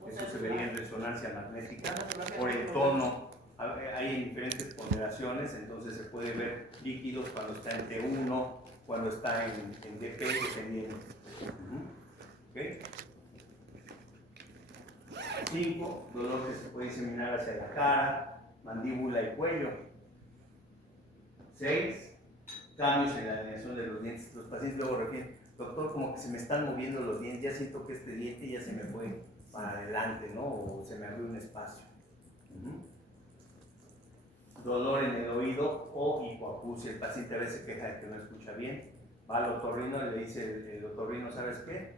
O Eso sea, se vería en resonancia magnética por el tono. Hay diferentes ponderaciones, entonces se puede ver líquidos cuando está en T1, cuando está en DP, dependiendo. ¿Okay? 5. Dolor que se puede diseminar hacia la cara, mandíbula y cuello. 6. Cambios en la alineación de los dientes. Los pacientes luego refieren, doctor, como que se me están moviendo los dientes, ya siento que este diente ya se me fue para adelante, ¿no? O se me abrió un espacio. Dolor en el oído o hipoacusia. El paciente a veces se queja de que no escucha bien. Va al otorrino y le dice el otorrino, ¿sabes qué?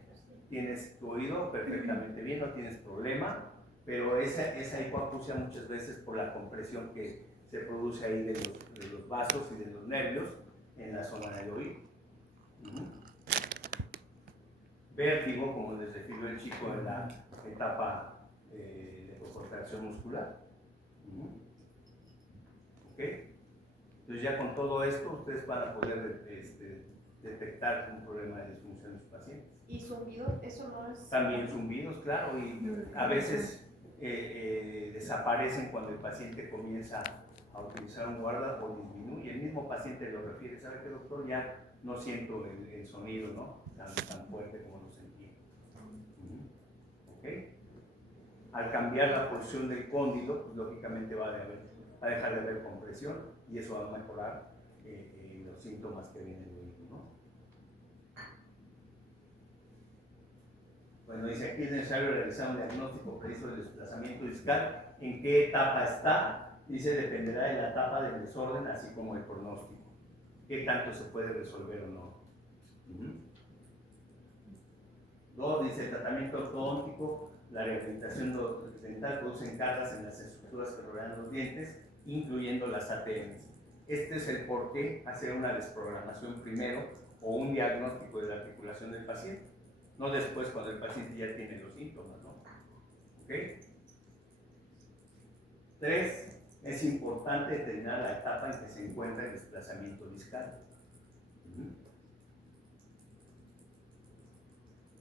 Tienes tu oído perfectamente bien, no tienes problema, pero esa hipoacusia muchas veces por la compresión que se produce ahí de los vasos y de los nervios en la zona del oído. Vértigo, como les refirió el chico en la etapa de contracción muscular. ¿Ok? Entonces ya con todo esto ustedes van a poder detectar un problema de disfunción en sus pacientes. ¿Y zumbido? Eso no es... También zumbidos, claro, y a veces desaparecen cuando el paciente comienza a utilizar un guarda o disminuye. El mismo paciente lo refiere, ¿sabe qué, doctor? Ya no siento el sonido, ¿no? Tan fuerte como lo sentía. ¿Ok? Al cambiar la posición del cóndilo, pues, lógicamente va a dejar de haber compresión y eso va a mejorar los síntomas que vienen del oído, ¿no? Bueno, dice aquí es necesario realizar un diagnóstico preciso del desplazamiento discal. ¿En qué etapa está? Dice, dependerá de la etapa del desorden, así como el pronóstico. ¿Qué tanto se puede resolver o no? 2. Dice, el tratamiento ortodóntico, la rehabilitación dental producen cargas en las estructuras que rodean los dientes, incluyendo las ATMs. Este es el por qué hacer una desprogramación primero o un diagnóstico de la articulación del paciente. No después cuando el paciente ya tiene los síntomas, ¿no? ¿Ok? 3. es importante determinar la etapa en que se encuentra el desplazamiento discal.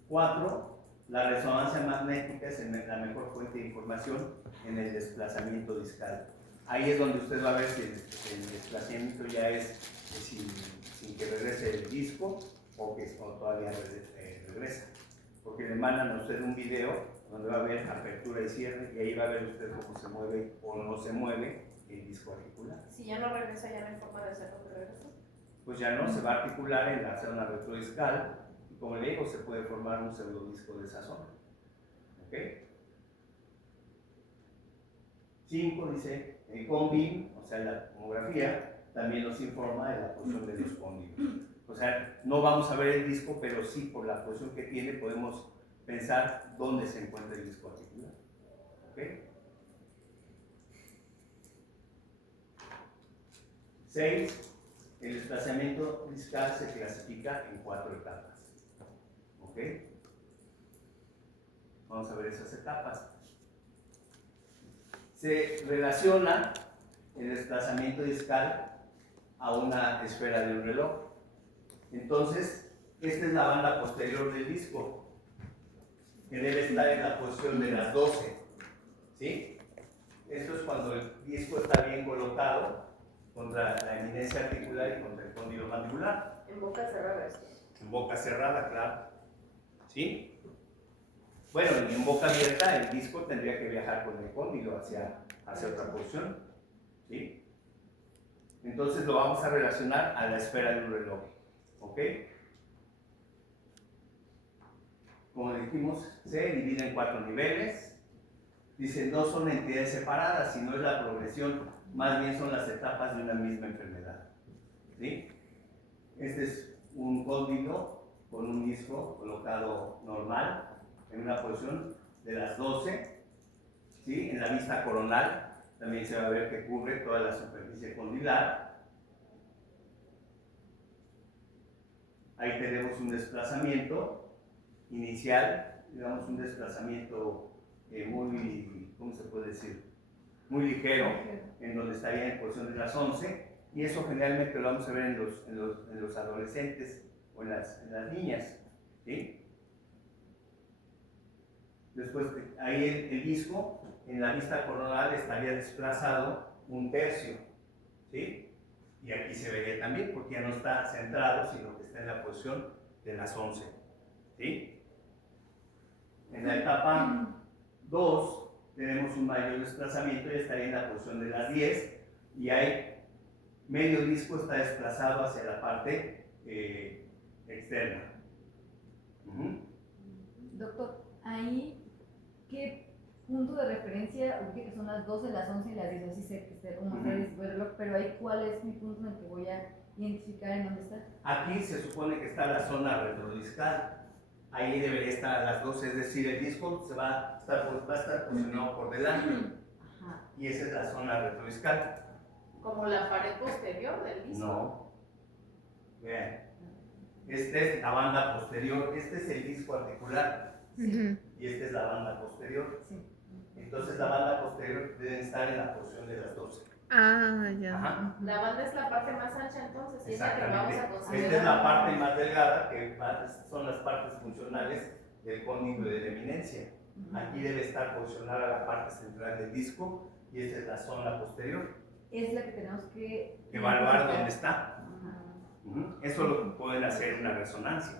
4. La resonancia magnética es la mejor fuente de información en el desplazamiento discal. Ahí es donde usted va a ver si el desplazamiento ya es sin que regrese el disco o que todavía regresa. Porque le mandan a usted un video donde va a ver apertura y cierre y ahí va a ver usted cómo se mueve o no se mueve el disco articular. Si ya no regresa, ya no hay forma de hacerlo que regrese. Pues ya no, se va a articular en la zona retrodiscal y como le digo, se puede formar un pseudodisco de esa zona. ¿Ok? 5 dice, el cóndil, o sea, la tomografía, también nos informa de la posición de los cóndilos. O sea, no vamos a ver el disco, pero sí por la posición que tiene podemos pensar dónde se encuentra el disco articular. ¿Ok? 6. El desplazamiento discal se clasifica en 4 etapas. ¿Ok? Vamos a ver esas etapas. Se relaciona el desplazamiento discal a una esfera de un reloj. Entonces, esta es la banda posterior del disco, que debe estar en la posición de las 12. ¿Sí? Esto es cuando el disco está bien colocado contra la eminencia articular y contra el cóndilo mandibular. En boca cerrada esto. En boca cerrada, claro. ¿Sí? Bueno, en boca abierta el disco tendría que viajar con el cóndilo hacia otra posición. ¿Sí? Entonces lo vamos a relacionar a la esfera de un reloj. ¿Ok? Como dijimos, se divide en 4 niveles. Dicen, no son entidades separadas, sino es la progresión, más bien son las etapas de una misma enfermedad. ¿Sí? Este es un cóndilo con un disco colocado normal en una posición de las 12. ¿Sí? En la vista coronal también se va a ver que cubre toda la superficie condilar. Ahí tenemos un desplazamiento inicial, digamos un desplazamiento muy, ¿cómo se puede decir? Muy ligero, en donde estaría en posición de las 11, y eso generalmente lo vamos a ver en los adolescentes o en las niñas. ¿Sí? Después, ahí el disco en la vista coronal estaría desplazado 1/3. ¿Sí? Y aquí se vería también, porque ya no está centrado, sino que está en la posición de las 11. ¿Sí? En la etapa 2 tenemos un mayor desplazamiento, ya estaría en la posición de las 10, y hay medio disco está desplazado hacia la parte externa. Doctor, ahí, ¿qué punto de referencia? Ubique que son las 12, las 11 y las 10, así sé cómo está el reloj, pero ahí, ¿cuál es mi punto en el que voy a identificar en dónde está? Aquí se supone que está la zona retrodiscal. Ahí debería estar a las 12, es decir, el disco va a estar posicionado por delante. Ajá. Y esa es la zona retrodiscal. Como la pared posterior del disco. No. Vean. Esta es la banda posterior, este es el disco articular. ¿Sí? Y esta es la banda posterior. Sí. Entonces la banda posterior debe estar en la posición de las 12. Ah, ya. Ajá. La banda es la parte más ancha entonces, y es la que vamos a Exactamente. considerar. Esta es la parte más delgada, que son las partes funcionales del cóndilo de la eminencia. Aquí debe estar posicionada la parte central del disco y esta es la zona posterior. Es la que tenemos que Evaluar dónde está. Ajá. Eso lo pueden hacer en una resonancia.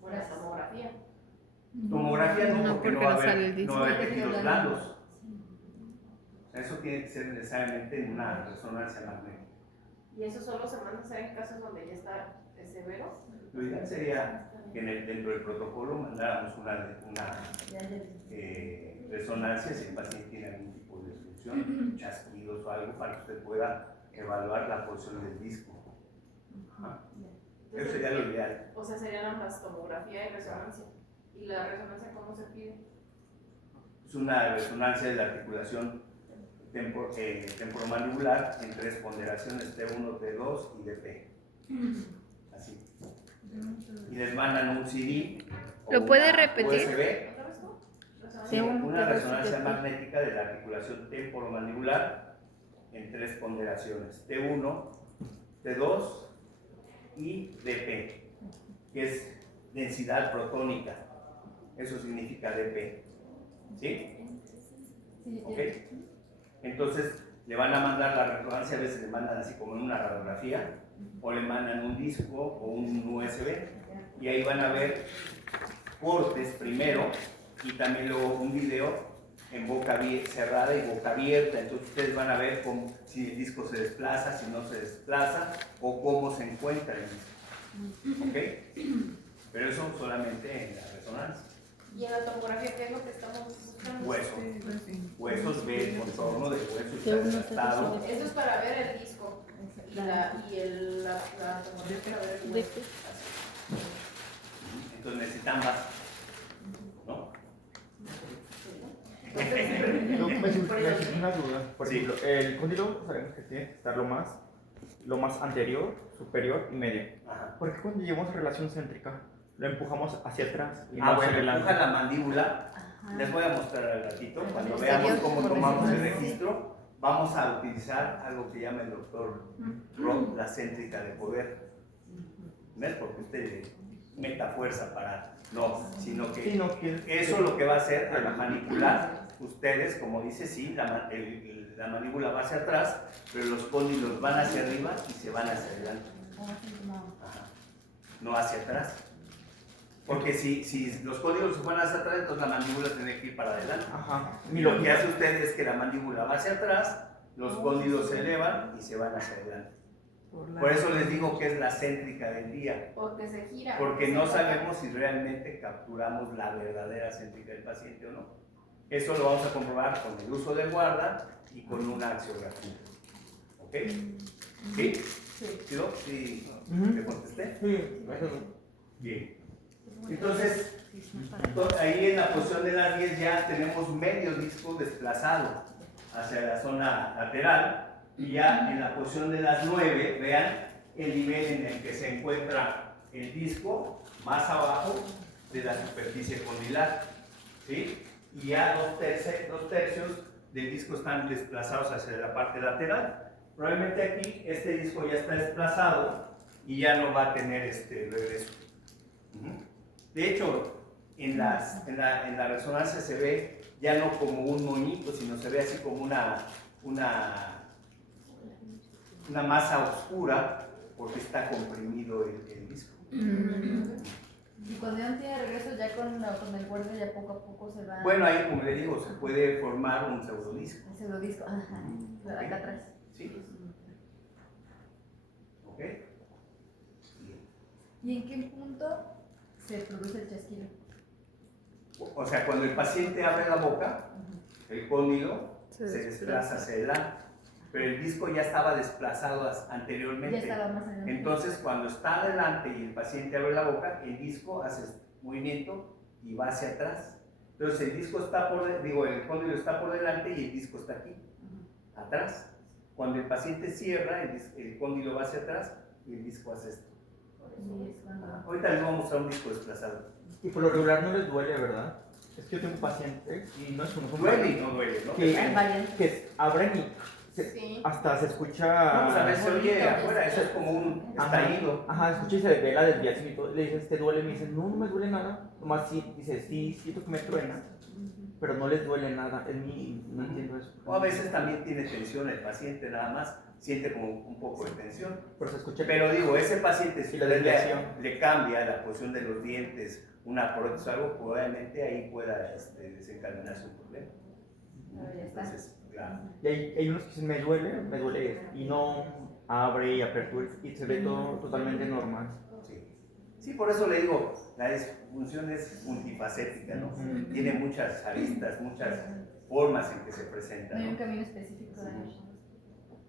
O la tomografía. Tomografía no, porque no va a haber disco. tejidos blandos. Eso tiene que ser necesariamente en una resonancia magnética. ¿Y eso solo se manda a hacer en casos donde ya está severo? Lo ideal sería que dentro del protocolo mandáramos una resonancia si el paciente tiene algún tipo de disfunción, chasquidos o algo, para que usted pueda evaluar la posición del disco. Ajá. Eso sería lo ideal. O sea, serían ambas, tomografía y resonancia. ¿Y la resonancia cómo se pide? Es una resonancia de la articulación temporomandibular en 3 ponderaciones, T1, T2 y DP. Así. Y les mandan un CD. ¿Lo puede repetir? USB. ¿Otra vez no? Sí, una resonancia magnética de la articulación temporomandibular en 3 ponderaciones, T1, T2 y DP, que es densidad protónica. Eso significa DP. ¿Sí? Sí, ¿Ok? Entonces le van a mandar la resonancia, a veces le mandan así como en una radiografía, o le mandan un disco o un USB, y ahí van a ver cortes primero y también luego un video en boca cerrada y boca abierta. Entonces ustedes van a ver si el disco se desplaza, si no se desplaza o cómo se encuentra el disco. ¿Ok? Pero eso solamente en la resonancia. ¿Y en la tomografía qué es lo que estamos buscando? Hueso. Huesos, ve el contorno de hueso y está desgastado. Eso es para ver el disco y la tomografía para ver el hueso. Entonces necesitan más, ¿no? Yo me surge una duda. Por ejemplo, el cóndilo sabemos que tiene que estar lo más anterior, superior y medio. Ajá. ¿Por qué cuando llevamos a relación céntrica lo empujamos hacia atrás y no Bueno, hacia adelante? empuja la mandíbula. Les voy a mostrar al ratito. Cuando veamos cómo tomamos el registro, vamos a utilizar algo que llama el doctor Roth, la céntrica de poder. ¿Ves? Porque usted meta fuerza para... No, sino que Sí, no, eso lo que va a hacer al manipular ustedes, como dice, sí, la mandíbula va hacia atrás, pero los cóndilos van hacia arriba y se van hacia adelante. Ajá. No hacia atrás. Porque si los cóndilos se van hacia atrás, entonces la mandíbula tiene que ir para adelante. Ajá. Y lo que hace usted es que la mandíbula va hacia atrás, los cóndilos se elevan y se van hacia adelante. Por eso les digo que es la céntrica del día. Porque se gira. Porque no sabemos si realmente capturamos la verdadera céntrica del paciente o no. Eso lo vamos a comprobar con el uso del guarda y con una axiografía. ¿Ok? ¿Sí? ¿Sí? ¿Doc? ¿Sí? ¿Te contesté? Sí. Bien. Entonces, ahí en la posición de las 10 ya tenemos medio disco desplazado hacia la zona lateral. Y ya en la posición de las 9, vean el nivel en el que se encuentra el disco más abajo de la superficie condilar, ¿sí? Y ya 2/3 del disco están desplazados hacia la parte lateral. Probablemente aquí este disco ya está desplazado y ya no va a tener este regreso. De hecho, en la resonancia se ve ya no como un moñito, sino se ve así como una masa oscura porque está comprimido el disco. Y cuando ya no tiene regreso, ya con el guarda ya poco a poco se va... Bueno, ahí como le digo, se puede formar un pseudodisco. El pseudodisco, ajá, Okay. acá atrás. ¿Sí? ¿Ok? ¿Y en qué punto se produce el chasquido? O sea, cuando el paciente abre la boca, el cóndilo se desplaza hacia adelante, pero el disco ya estaba desplazado anteriormente. Ya estaba más adelante. Entonces, cuando está adelante y el paciente abre la boca, el disco hace movimiento y va hacia atrás. Entonces, el disco está el cóndilo está por delante y el disco está aquí, atrás. Cuando el paciente cierra, el cóndilo va hacia atrás y el disco hace esto. Ahorita les voy a mostrar un disco desplazado. Y por lo regular no les duele, ¿verdad? Es que yo tengo pacientes y no es uno. Duele y no duele, ¿no? Que abren y hasta se escucha... Vamos a ver, se oye afuera, eso es como un estallido. Ajá, escucha y se ve la desviación y todo. Le dices, ¿te duele? Me dicen, no, no me duele nada. Nomás sí, dice, sí, siento que me truena, pero no les duele nada. No entiendo eso. O a veces también tiene tensión el paciente, nada más siente como un poco de tensión. Pero se escucha. Pero digo, ese paciente, si la desviación le cambia la posición de los dientes, una prótesis o algo, probablemente ahí pueda desencadenarse un problema. Entonces, claro. Y hay unos que dicen, me duele, y no abre y apertura y se ve todo totalmente normal. Sí, por eso le digo, la disfunción es multifacética, ¿no? Tiene muchas aristas, muchas formas en que se presenta. No hay ¿no? un camino específico de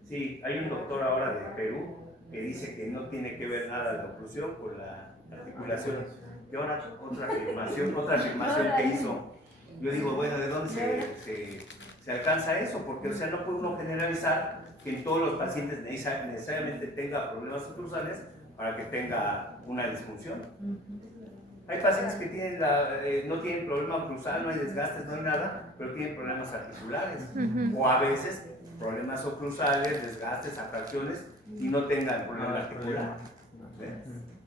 Sí, hay un doctor ahora de Perú que dice que no tiene que ver nada la oclusión con la articulación. Y ahora otra afirmación que hizo. Yo digo, bueno, ¿de dónde se alcanza eso? Porque, o sea, no puede uno generalizar que en todos los pacientes necesariamente tenga problemas oclusales para que tenga una disfunción. Hay pacientes que tienen no tienen problema oclusal, no hay desgastes, no hay nada, pero tienen problemas articulares. O a veces problemas oclusales, desgastes, atracciones y no tengan problema articular.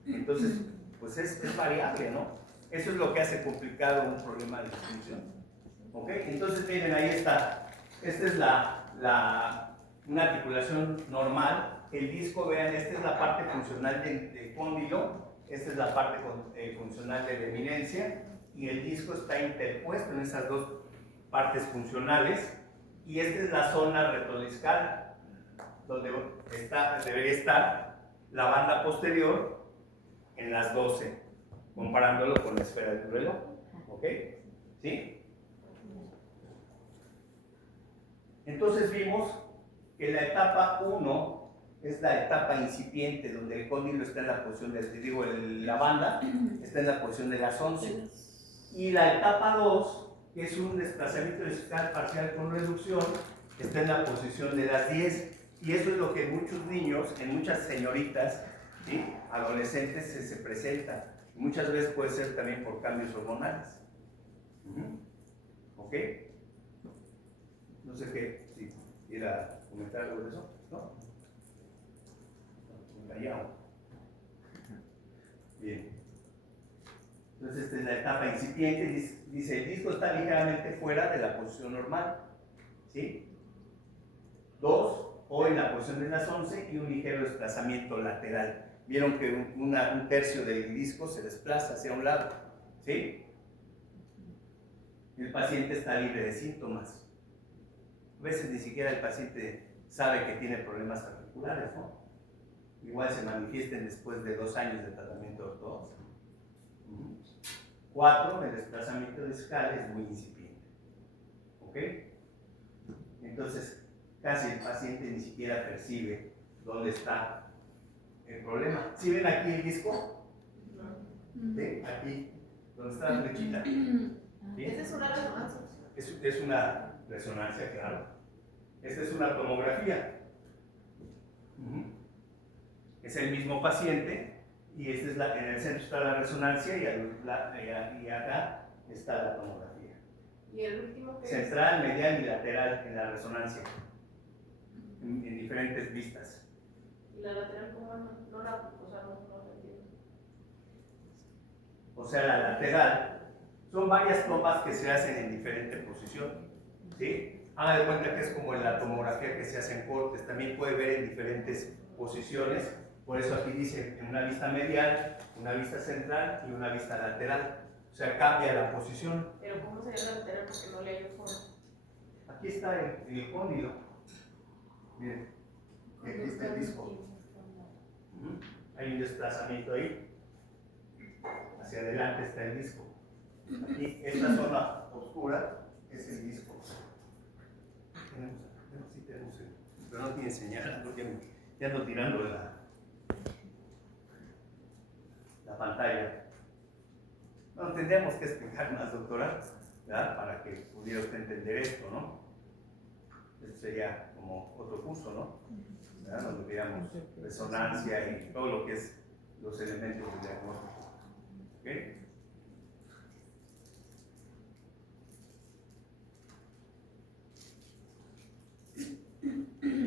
¿Sí? Entonces, pues es variable, ¿no? Eso es lo que hace complicado un problema de disfunción. ¿Ok? Entonces, miren, ahí está. Esta es una articulación normal. El disco, vean, esta es la parte funcional de cóndilo. Esta es la parte funcional de eminencia y el disco está interpuesto en esas dos partes funcionales y esta es la zona retrodiscal donde debería estar la banda posterior en las 12, comparándolo con la esfera del reloj. ¿Ok? ¿Sí? Entonces vimos que la etapa 1 es la etapa incipiente, donde el cóndilo está en la posición la banda está en la posición de las 11. Y la etapa 2, que es un desplazamiento discal parcial con reducción, está en la posición de las 10. Y eso es lo que en muchos niños, en muchas señoritas, ¿sí?, adolescentes se presenta. Muchas veces puede ser también por cambios hormonales. ¿Ok? No sé qué, si quiera comentar algo de eso, ¿no? Callado. Bien. Entonces, esta es la etapa incipiente. Dice, el disco está ligeramente fuera de la posición normal. ¿Sí? 2, o en la posición de las 11 y un ligero desplazamiento lateral. Vieron que un tercio del disco se desplaza hacia un lado. ¿Sí? El paciente está libre de síntomas. A veces ni siquiera el paciente sabe que tiene problemas articulares, ¿no? Igual se manifiesten después de 2 años de tratamiento ortodoxo. 4, el desplazamiento discal es muy incipiente. ¿Ok? Entonces, casi el paciente ni siquiera percibe dónde está el problema. ¿Sí ven aquí el disco? ¿Sí? Aquí, donde está la flechita. ¿Sí? Esa es una resonancia. Es una resonancia, claro. Esta es una tomografía. Es el mismo paciente y en el centro está la resonancia y acá está la tomografía. ¿Y el último que Central, medial y lateral en la resonancia, en diferentes vistas. ¿Y la lateral cómo no la entiendo? O sea, la lateral son varias tomas que se hacen en diferente posición. ¿Sí? Haga de cuenta que es como en la tomografía que se hace en cortes, también puede ver en diferentes posiciones. Por eso aquí dice en una vista medial, una vista central y una vista lateral. O sea, cambia la posición. Pero ¿cómo sería la lateral? Porque no le hay forma. Aquí está el cóndilo. Miren, aquí está el disco. Hay un desplazamiento ahí. Hacia adelante está el disco. Aquí, esta zona oscura es el disco. Tenemos, pero no tiene señal, ya ando tirando la pantalla. Bueno, tendríamos que explicar más, doctora, ¿verdad?, para que pudiera usted entender esto, ¿no? Esto sería como otro curso, ¿no? ¿Verdad? Donde veamos resonancia y todo lo que es los elementos del diagnóstico. ¿Ok?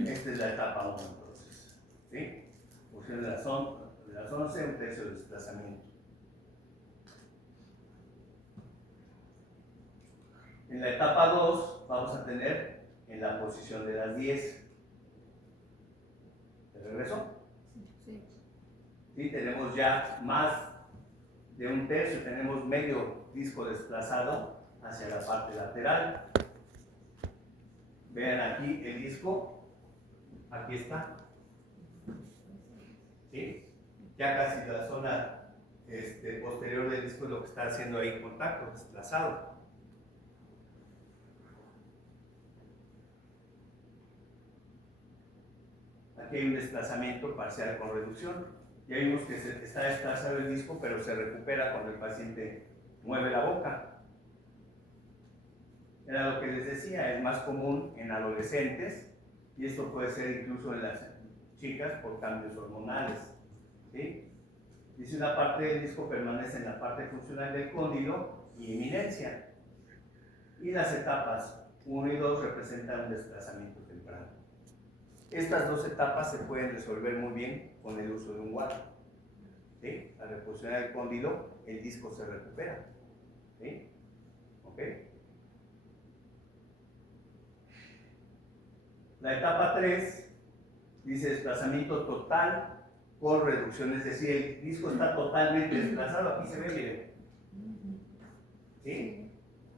Esta es la etapa 1, entonces. ¿Sí? Porción de las 11, un tercio de desplazamiento. En la etapa 2 vamos a tener en la posición de las 10. ¿De regreso? Sí. Sí, tenemos ya más de un tercio, tenemos medio disco desplazado hacia la parte lateral. Vean aquí el disco, aquí está. ¿Sí? Ya casi la zona posterior del disco es lo que está haciendo ahí contacto, desplazado. Aquí hay un desplazamiento parcial con reducción. Ya vimos que está desplazado el disco, pero se recupera cuando el paciente mueve la boca. Era lo que les decía, es más común en adolescentes y esto puede ser incluso en las chicas por cambios hormonales. ¿Sí? Dice una parte del disco permanece en la parte funcional del cóndilo y eminencia. Y las etapas 1 y 2 representan un desplazamiento temprano. Estas dos etapas se pueden resolver muy bien con el uso de un guarda. ¿Sí? Al reposicionar el cóndilo, el disco se recupera. ¿Sí? ¿Ok? La etapa 3 dice desplazamiento total con reducción, es decir, el disco está totalmente desplazado. Aquí se ve, miren. ¿Sí?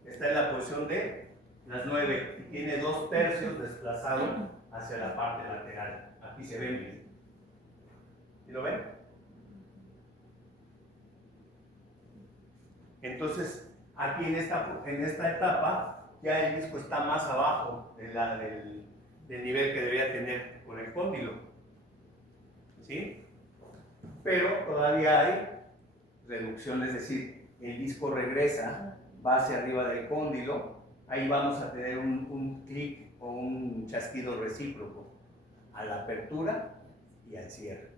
Está en la posición de las 9 y tiene 2/3 desplazado hacia la parte lateral. Aquí se ve, miren. ¿Sí lo ven? Entonces, aquí en esta etapa, ya el disco está más abajo del nivel que debería tener con el cóndilo. ¿Sí? Pero todavía hay reducción, es decir, el disco regresa, va hacia arriba del cóndilo, ahí vamos a tener un clic o un chasquido recíproco a la apertura y al cierre.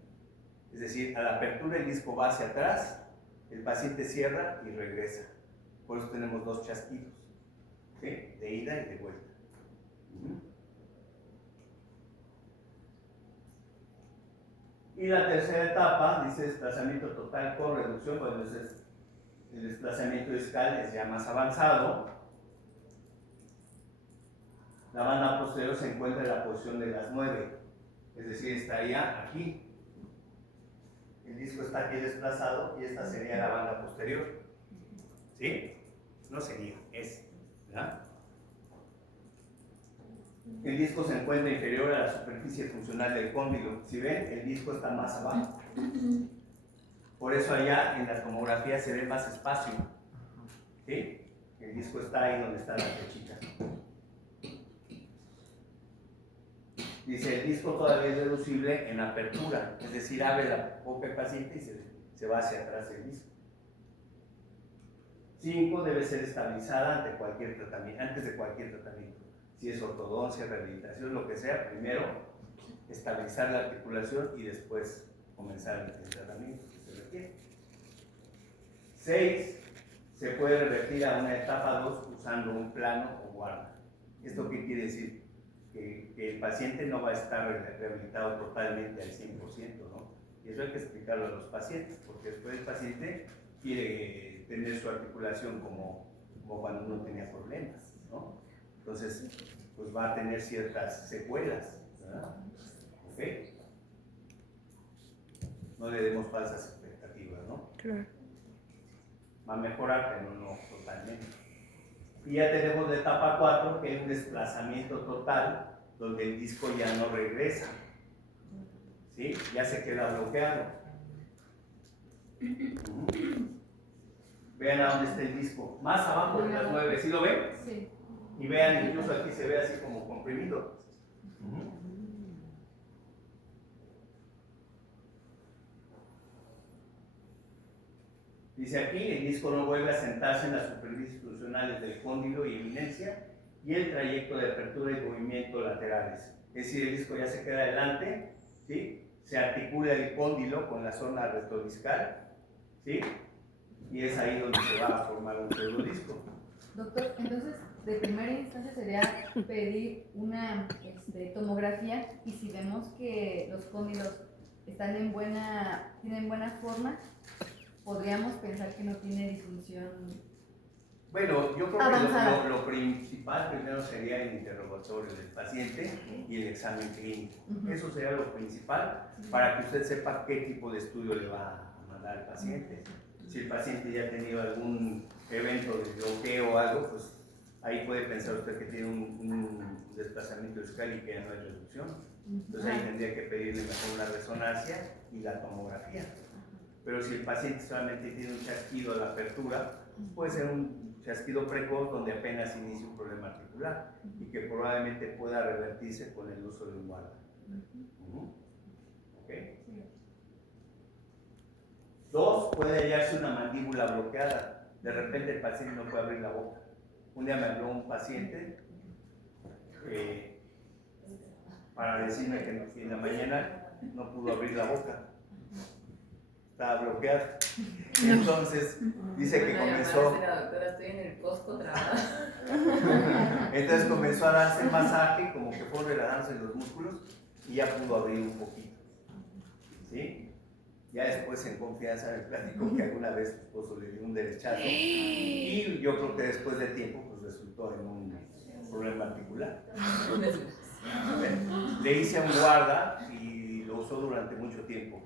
Es decir, a la apertura el disco va hacia atrás, el paciente cierra y regresa. Por eso tenemos dos chasquidos, ¿sí? De ida y de vuelta. Y la tercera etapa dice desplazamiento total con reducción. Bueno, entonces el desplazamiento discal es ya más avanzado. La banda posterior se encuentra en la posición de las 9, es decir, estaría aquí. El disco está aquí desplazado y esta sería la banda posterior. ¿Sí? No sería, es. ¿Verdad? El disco se encuentra inferior a la superficie funcional del cóndilo. Si ven, el disco está más abajo. Por eso allá en la tomografía se ve más espacio. ¿Sí? El disco está ahí donde está la flechita. Dice, el disco todavía es reducible en apertura, es decir, abre la boca del paciente y se va hacia atrás el disco. 5, debe ser estabilizada antes de cualquier tratamiento. Si es ortodoncia, rehabilitación, lo que sea, primero estabilizar la articulación y después comenzar el tratamiento que se requiere. 6, se puede revertir a una etapa 2 usando un plano o guarda. ¿Esto qué quiere decir? Que el paciente no va a estar rehabilitado totalmente al 100%, ¿no? Y eso hay que explicarlo a los pacientes, porque después el paciente quiere tener su articulación como cuando uno tenía problemas, ¿no? Entonces, pues va a tener ciertas secuelas, ¿verdad? ¿Ok? No le demos falsas expectativas, ¿no? Claro. Va a mejorar, pero no totalmente. Y ya tenemos la etapa 4, que es un desplazamiento total, donde el disco ya no regresa. ¿Sí? Ya se queda bloqueado. Vean a dónde está el disco. Más abajo de las 9. ¿Sí lo ven? Sí. Y vean, incluso aquí se ve así como comprimido. Dice aquí, el disco no vuelve a sentarse en las superficies funcionales del cóndilo y eminencia y el trayecto de apertura y movimiento laterales. Es decir, el disco ya se queda adelante, ¿sí? Se articula el cóndilo con la zona retrodiscal, ¿sí? Y es ahí donde se va a formar un pseudodisco. Doctor, entonces, de primera instancia sería pedir una tomografía y si vemos que los cóndilos están tienen buena forma, podríamos pensar que no tiene disfunción. Bueno, yo creo avanzada. que lo principal primero sería el interrogatorio del paciente y el examen clínico. Eso sería lo principal para que usted sepa qué tipo de estudio le va a mandar al paciente. Si el paciente ya ha tenido algún evento de bloqueo o algo, pues ahí puede pensar usted que tiene un desplazamiento discal y que ya no hay reducción. Entonces ahí tendría que pedirle mejor una resonancia y la tomografía. Pero si el paciente solamente tiene un chasquido a la apertura, puede ser un chasquido precoz donde apenas inicia un problema articular y que probablemente pueda revertirse con el uso de un guarda. ¿Ok? 2, puede hallarse una mandíbula bloqueada. De repente el paciente no puede abrir la boca. Un día me habló un paciente para decirme que en la mañana no pudo abrir la boca. estaba bloqueado. Entonces, dice que comenzó... La doctora, estoy en el Costco trabajando. Entonces comenzó a darse el masaje, como que fue relajándose los músculos y ya pudo abrir un poquito. ¿Sí? Ya después en confianza me platicó que alguna vez su esposo le dio un derechazo y yo creo que después de tiempo pues resultó en un problema articular. Le hice un guarda y lo usó durante mucho tiempo.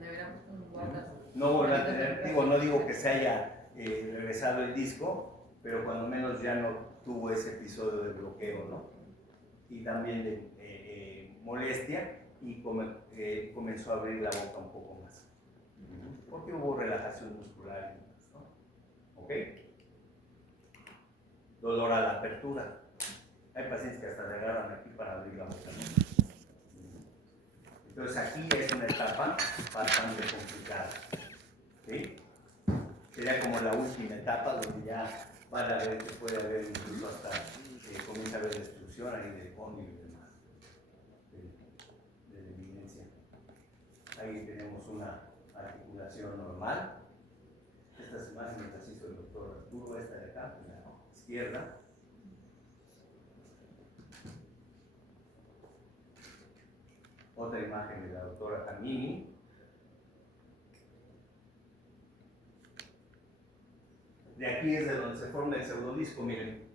No volvió a tener, no digo que se haya regresado el disco, pero cuando menos ya no tuvo ese episodio de bloqueo, ¿no? Y también de molestia y comenzó a abrir la boca un poco más. Porque hubo relajación muscular y demás, ¿no? ¿Ok? Dolor a la apertura. Hay pacientes que hasta le agarran aquí para abrir la boca. Entonces aquí es una etapa bastante complicada. ¿Sí? Sería como la última etapa donde ya van a ver que puede haber incluso hasta comienza a haber destrucción ahí del cóndilo y demás. De la evidencia. Ahí tenemos una articulación normal. Estas imágenes las hizo el doctor Arturo, esta de acá, en la izquierda. Otra imagen de la doctora Camini. De aquí es de donde se forma el pseudodisco, miren,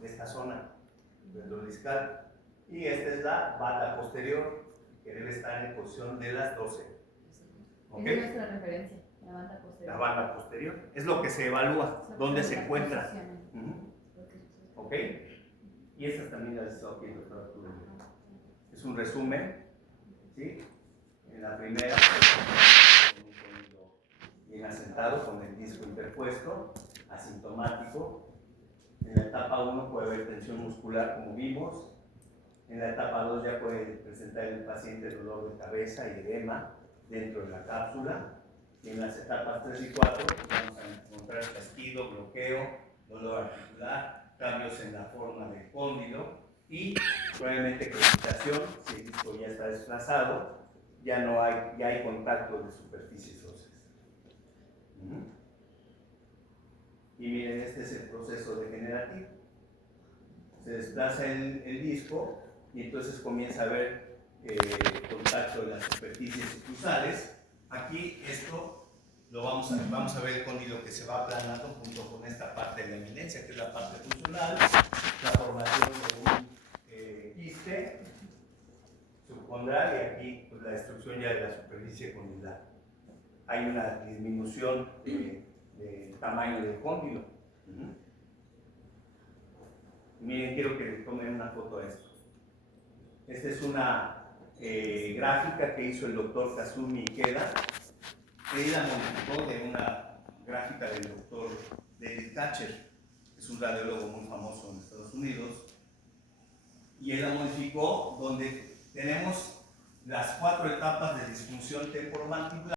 de esta zona dendrodiscal. Y esta es la banda posterior, que debe estar en posición de las 12. ¿Ok? Es nuestra referencia, la banda posterior. La banda posterior. Es lo que se evalúa, dónde se encuentra. ¿Ok? Y estas también las hizo aquí el doctor Arturo. Es un resumen, ¿sí? En la primera, bien asentado con el disco interpuesto, asintomático. En la etapa 1 puede haber tensión muscular, como vimos. En la etapa 2 ya puede presentar el paciente dolor de cabeza y edema dentro de la cápsula. Y en las etapas 3 y 4 vamos a encontrar chasquido, bloqueo, dolor articular, cambios en la forma del cóndilo y probablemente crepitación. Si el disco ya está desplazado, ya hay contacto de superficies óseas. Y miren, este es el proceso degenerativo. Se desplaza el disco y entonces comienza a haber contacto de las superficies subclusales. Aquí esto lo vamos a ver el cóndilo que se va aplanando junto con esta parte de la eminencia, que es la parte funcional, la formación de un quiste subcondral y aquí pues, la destrucción ya de la superficie condilar. Hay una disminución del tamaño del cóndilo. Miren, quiero que tomen una foto de esto. Esta es una gráfica que hizo el doctor Kazumi Ikeda. Él la modificó de una gráfica del doctor David Katcher, que es un radiólogo muy famoso en Estados Unidos. Y él la modificó donde tenemos las 4 etapas de disfunción temporomandibular.